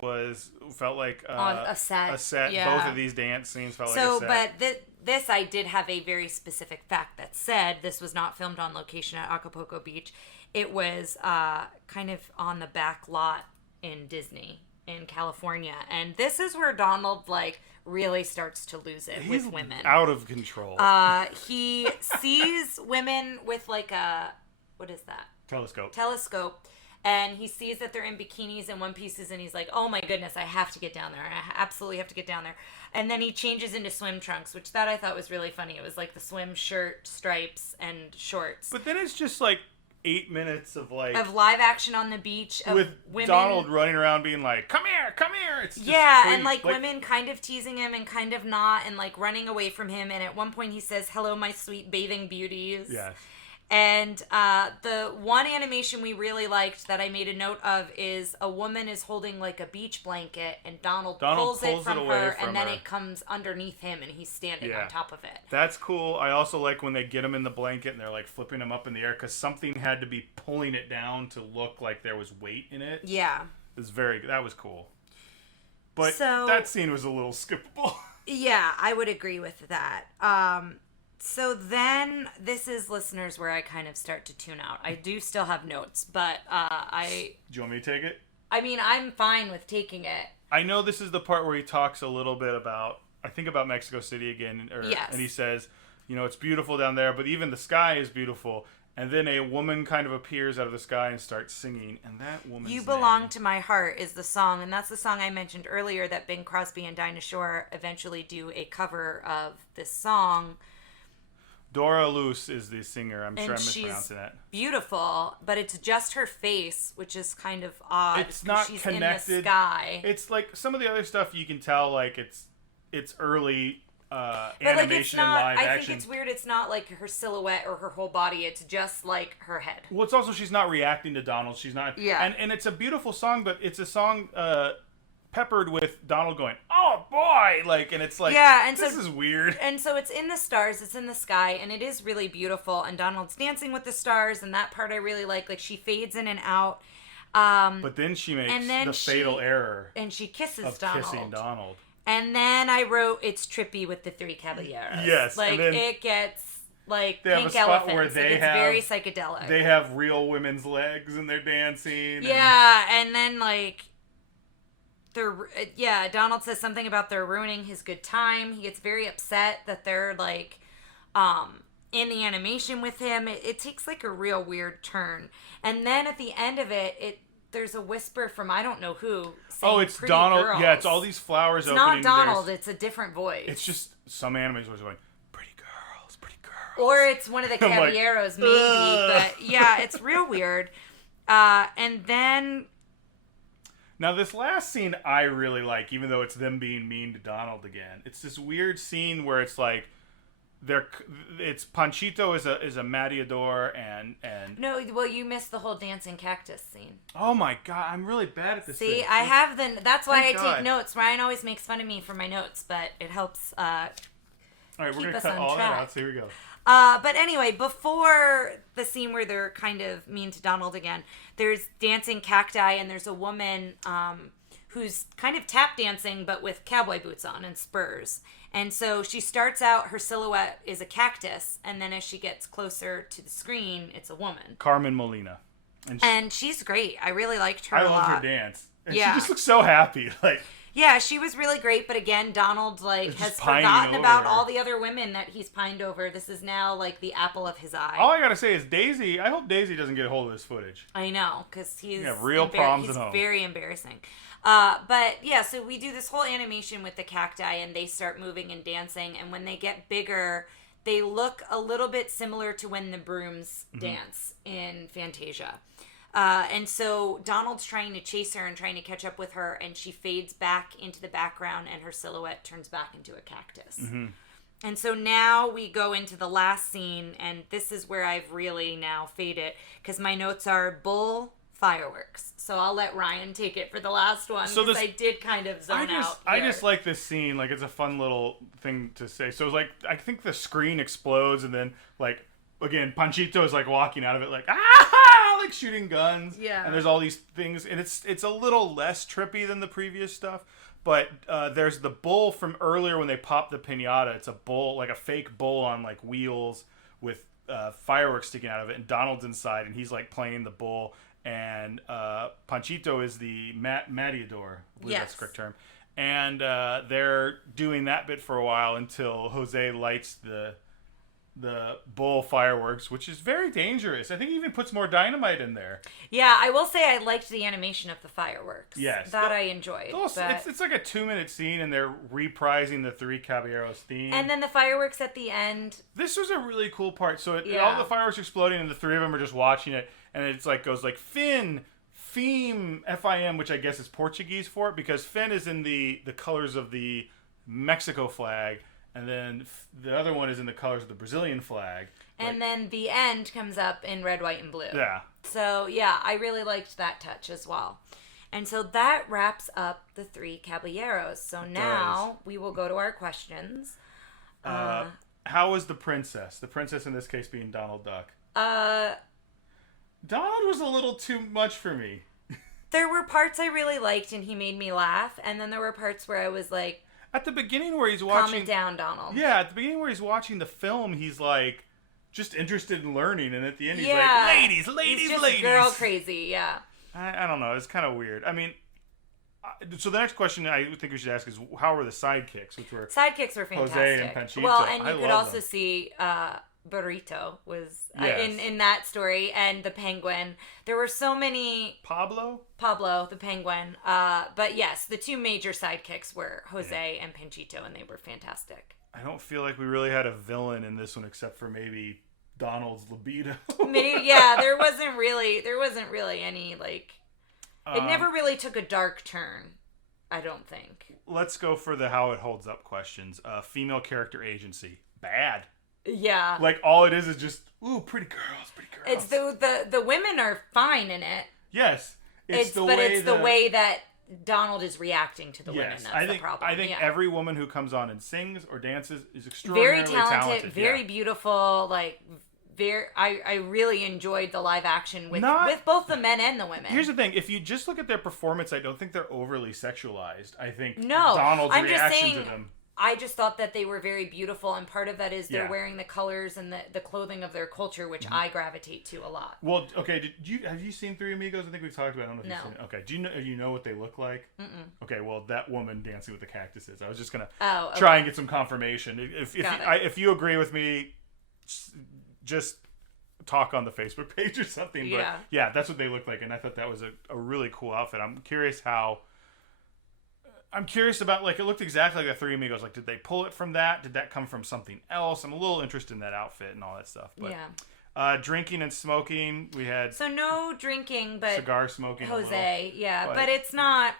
felt like on a set. A set. Yeah. Both of these dance scenes felt like a set. But this I did have a very specific fact that said this was not filmed on location at Acapulco Beach. It was kind of on the back lot in Disney in California, and this is where Donald really starts to lose it with women. Out of control. He sees women with what is that? Telescope. And he sees that they're in bikinis and one pieces, and he's like, oh my goodness, I have to get down there. I absolutely have to get down there. And then he changes into swim trunks, which that I thought was really funny. It was like the swim shirt, stripes, and shorts. But then it's just like 8 minutes of live action on the beach of with women. Donald running around being like, come here. It's just and like women kind of teasing him and kind of not, and like running away from him. And at one point he says, hello, my sweet bathing beauties. Yes. And the one animation we really liked that I made a note of is a woman is holding like a beach blanket, and Donald pulls it from her, and then it comes underneath him, and he's standing on top of it. That's cool. I also like when they get him in the blanket and they're like flipping him up in the air, because something had to be pulling it down to look like there was weight in it. Yeah. That was cool. But that scene was a little skippable. Yeah, I would agree with that. So then, this is, listeners, where I kind of start to tune out. I do still have notes, but Do you want me to take it? I mean, I'm fine with taking it. I know this is the part where he talks a little bit about Mexico City again. Yes. And he says, it's beautiful down there, but even the sky is beautiful. And then a woman kind of appears out of the sky and starts singing, and that woman's You Belong to My Heart is the song, and that's the song I mentioned earlier that Bing Crosby and Dinah Shore eventually do a cover of this song. Dora Luce is the singer. I'm sure I'm mispronouncing that. Beautiful, but it's just her face, which is kind of odd. It's not she's connected. In the sky. It's like some of the other stuff you can tell, like it's early but animation like it's not, and live action. I think it's weird. It's not like her silhouette or her whole body. It's just like her head. Well, it's also she's not reacting to Donald. She's not. Yeah. And it's a beautiful song, but it's a song peppered with Donald going, "Oh boy!" And it's like, yeah, and this is weird. And so it's in the stars, it's in the sky, and it is really beautiful. And Donald's dancing with the stars, and that part I really like. Like she fades in and out. But then she makes the fatal error, and she kisses of Donald. kissing Donald. And then I wrote, it's trippy with the Three Caballeros. Yes, like and then it gets like they have pink a spot elephants. where they have very psychedelic. They have real women's legs and they're dancing. Yeah, and then like. Donald says something about they're ruining his good time. He gets very upset that they're like in the animation with him. It takes like a real weird turn. And then at the end of it there's a whisper from I don't know who saying, it's pretty Donald. girls. Yeah, it's all these flowers opening. It's not Donald, it's a different voice. It's just some animators was going, pretty girls. Or it's one of the Caballeros, maybe. But yeah, it's real weird. And then... Now, this last scene I really like, even though it's them being mean to Donald again. It's this weird scene where it's like, it's Panchito is a matador and... No, well, you missed the whole dancing cactus scene. Oh my god, I'm really bad at this. See, thing. I have that's why Thank I God. take notes. Ryan always makes fun of me for my notes, but it helps All right, we're going to cut all that out, so here we go. But anyway, before the scene where they're kind of mean to Donald again, there's dancing cacti, and there's a woman who's kind of tap dancing, but with cowboy boots on and spurs. And so she starts out, her silhouette is a cactus, and then as she gets closer to the screen, it's a woman. Carmen Molina. And she's great. I really liked her a lot. I love her dance. And she just looks so happy. Yeah, she was really great, but again, Donald has forgotten about all the other women that he's pined over. This is now like the apple of his eye. All I gotta say is Daisy. I hope Daisy doesn't get a hold of this footage. I know, because he's real problems at home. He's very embarrassing. But yeah, so we do this whole animation with the cacti, and they start moving and dancing, and when they get bigger, they look a little bit similar to when the brooms dance in Fantasia. And so Donald's trying to chase her and trying to catch up with her, and she fades back into the background, and her silhouette turns back into a cactus. Mm-hmm. And so now we go into the last scene, and this is where I've really now faded, because my notes are bull fireworks. So I'll let Ryan take it for the last one, because I did kind of zone out. I just like this scene. Like, it's a fun little thing to say. So, like, I think the screen explodes, and then, like, again, Panchito is like walking out of it like, like shooting guns. Yeah. And there's all these things, and it's a little less trippy than the previous stuff. But there's the bull from earlier when they popped the piñata. It's a bull, like a fake bull on like wheels with fireworks sticking out of it, and Donald's inside, and he's like playing the bull. And Panchito is the matador. I believe that's the correct term. And they're doing that bit for a while until Jose lights the the bull fireworks, which is very dangerous. I think he even puts more dynamite in there. Yeah, I will say I liked the animation of the fireworks. Yes. That I enjoyed. It's like a 2-minute scene, and they're reprising the Three Caballeros theme. And then the fireworks at the end. This was a really cool part. So all the fireworks exploding, and the three of them are just watching it, and it's like goes like Finn, Fim, F-I-M, which I guess is Portuguese for it, because Finn is in the colors of the Mexico flag, and then the other one is in the colors of the Brazilian flag. And then the end comes up in red, white, and blue. Yeah. So, yeah, I really liked that touch as well. And so that wraps up the Three Caballeros. So now we will go to our questions. How was the princess? The princess in this case being Donald Duck. Donald was a little too much for me. There were parts I really liked and he made me laugh. And then there were parts where I was like... At the beginning where he's watching... Calm it down, Donald. Yeah, at the beginning where he's watching the film, he's like... just interested in learning, and at the end he's like, ladies, he's just ladies. Girl crazy, yeah. I don't know. It's kind of weird. I mean, so the next question I think we should ask is, how were the sidekicks? Which were sidekicks were fantastic. Jose and Panchito. Well, and you could also see Burrito was in that story, and the penguin. There were so many. Pablo, the penguin. But yes, the two major sidekicks were Jose and Panchito, and they were fantastic. I don't feel like we really had a villain in this one, except for maybe Donald's libido. There wasn't really any like. It never really took a dark turn, I don't think. Let's go for the how it holds up questions. Female character agency, bad. Yeah. Like all it is just pretty girls. It's the women are fine in it. Yes, it's the way that Donald is reacting to the women. That's the problem. I think every woman who comes on and sings or dances is extraordinarily very talented, very beautiful. Like, I really enjoyed the live action with both the men and the women. Here's the thing: if you just look at their performance, I don't think they're overly sexualized. I think Donald's reaction to them. I just thought that they were very beautiful, and part of that is they're wearing the colors and the clothing of their culture, which I gravitate to a lot. Well, okay, have you seen Three Amigos? I think we've talked about it. I don't know if you've seen it. Okay, do you know what they look like? Mm-mm. Okay, well, that woman dancing with the cactuses. I was just gonna try and get some confirmation. If you agree with me, just talk on the Facebook page or something. But yeah, that's what they look like, and I thought that was a really cool outfit. I'm curious about, like, it looked exactly like the Three Amigos. Like, did they pull it from that? Did that come from something else? I'm a little interested in that outfit and all that stuff. But drinking and smoking, we had... So no drinking, but... Cigar smoking Jose, but it's not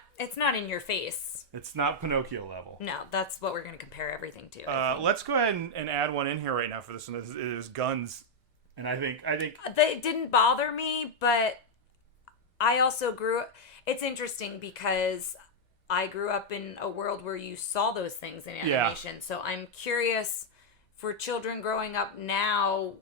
in your face. It's not Pinocchio level. No, that's what we're going to compare everything to. Let's go ahead and add one in here right now for this one. It is guns. And I think... They didn't bother me, but I also grew... It's interesting because... I grew up in a world where you saw those things in animation. So I'm curious for children growing up now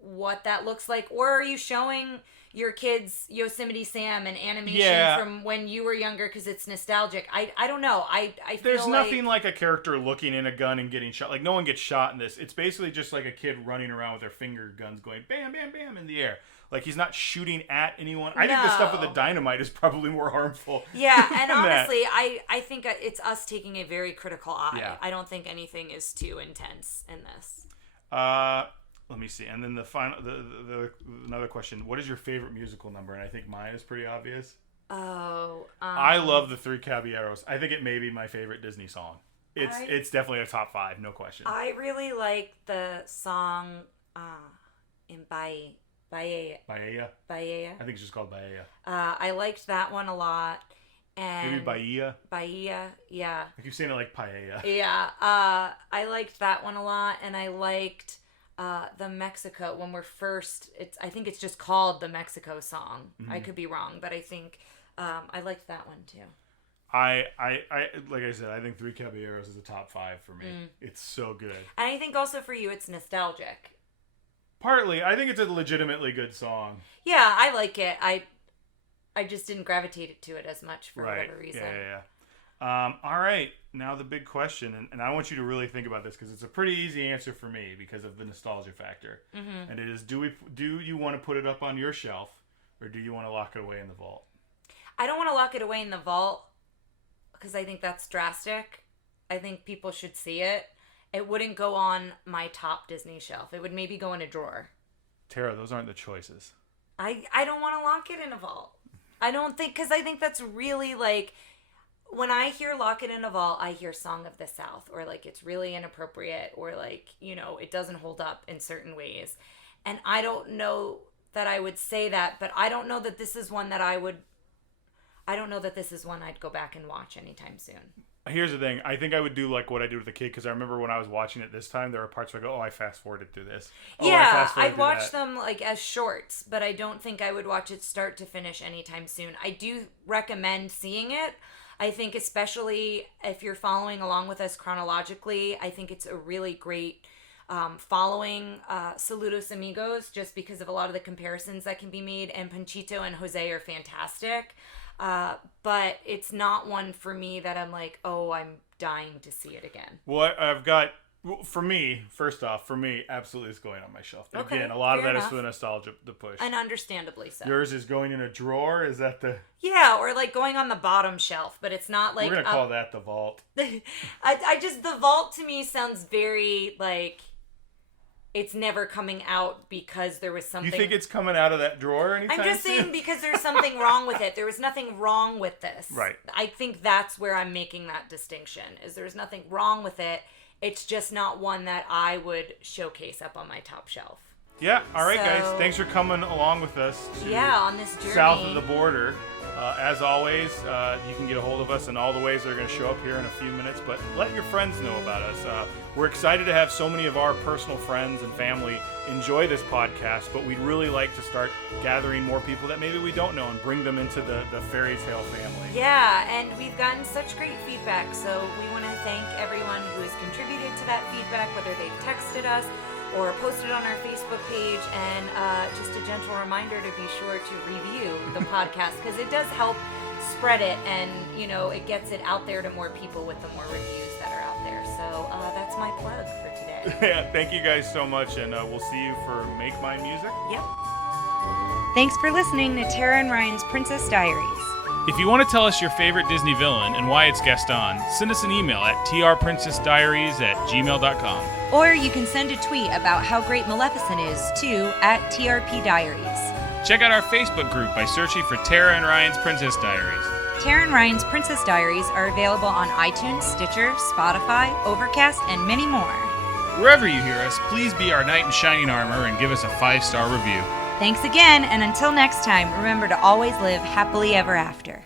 what that looks like. Or are you showing your kids Yosemite Sam and animation from when you were younger because it's nostalgic? I don't know. I feel there's nothing like a character looking in a gun and getting shot. Like, no one gets shot in this. It's basically just like a kid running around with their finger guns going bam, bam, bam in the air. Like, he's not shooting at anyone. I think the stuff with the dynamite is probably more harmful. Yeah, and honestly, I think it's us taking a very critical eye. Yeah. I don't think anything is too intense in this. Let me see. And then the final, another question. What is your favorite musical number? And I think mine is pretty obvious. I love the Three Caballeros. I think it may be my favorite Disney song. It's definitely a top 5, no question. I really like the song in Bahia. Bahia? I think it's just called Bahia. I liked that one a lot. And maybe Bahia? Bahia, yeah. I keep saying it like paella. Yeah. I liked that one a lot, and I liked the Mexico when we're first. I think it's just called the Mexico song. Mm-hmm. I could be wrong, but I think I liked that one too. I like I said, I think Three Caballeros is a top 5 for me. It's so good. And I think also for you, it's nostalgic. Partly, I think it's a legitimately good song. Yeah, I like it. I just didn't gravitate to it as much for whatever reason. Yeah. All right, now the big question, and I want you to really think about this because it's a pretty easy answer for me because of the nostalgia factor. Mm-hmm. And it is: do you want to put it up on your shelf, or do you want to lock it away in the vault? I don't want to lock it away in the vault because I think that's drastic. I think people should see it. It wouldn't go on my top Disney shelf. It would maybe go in a drawer. Tara, those aren't the choices. I don't want to lock it in a vault. I don't think, because I think that's really like, when I hear lock it in a vault, I hear Song of the South, or like it's really inappropriate, or like, you know, it doesn't hold up in certain ways. And I don't know that I would say that, but I don't know that this is one that I'd go back and watch anytime soon. Here's the thing. I think I would do like what I do with the kid, because I remember when I was watching it this time, there were parts where I go, I fast forwarded through this. I'd watch them like as shorts, but I don't think I would watch it start to finish anytime soon. I do recommend seeing it. I think especially if you're following along with us chronologically, I think it's a really great following Saludos Amigos, just because of a lot of the comparisons that can be made, and Panchito and Jose are fantastic. But it's not one for me that I'm like, oh, I'm dying to see it again. Well, I've got, for me, absolutely it's going on my shelf. Okay, again, a lot of that enough. is for the nostalgia, the push. And understandably so. Yours is going in a drawer? Is that the... Yeah, or like going on the bottom shelf, but it's not like... We're going to call that the vault. I just, the vault to me sounds very like... It's never coming out because there was something... You think it's coming out of that drawer anytime I'm just soon? saying because there's something wrong with it. There was nothing wrong with this. Right. I think that's where I'm making that distinction, is there's nothing wrong with it. It's just not one that I would showcase up on my top shelf. Yeah. All right, guys. Thanks for coming along with us. On this journey. South of the border. As always, you can get a hold of us in all the ways that are going to show up here in a few minutes, but let your friends know about us. We're excited to have so many of our personal friends and family enjoy this podcast, but we'd really like to start gathering more people that maybe we don't know and bring them into the Fairy Tale family. Yeah, and we've gotten such great feedback, so we want to thank everyone who has contributed to that feedback, whether they've texted us or posted on our Facebook page, and just a gentle reminder to be sure to review the podcast, because it does help spread it, and you know, it gets it out there to more people with the more reviews that are out there. So that's my plug for today. Yeah, thank you guys so much, and we'll see you for Make My Music. Yep. Thanks for listening to Tara and Ryan's Princess Diaries. If you want to tell us your favorite Disney villain and why it's Gaston, send us an email at trprincessdiaries@gmail.com. Or you can send a tweet about how great Maleficent is to @TRPDiaries. Check out our Facebook group by searching for Tara and Ryan's Princess Diaries. Tara and Ryan's Princess Diaries are available on iTunes, Stitcher, Spotify, Overcast, and many more. Wherever you hear us, please be our knight in shining armor and give us a 5-star review. Thanks again, and until next time, remember to always live happily ever after.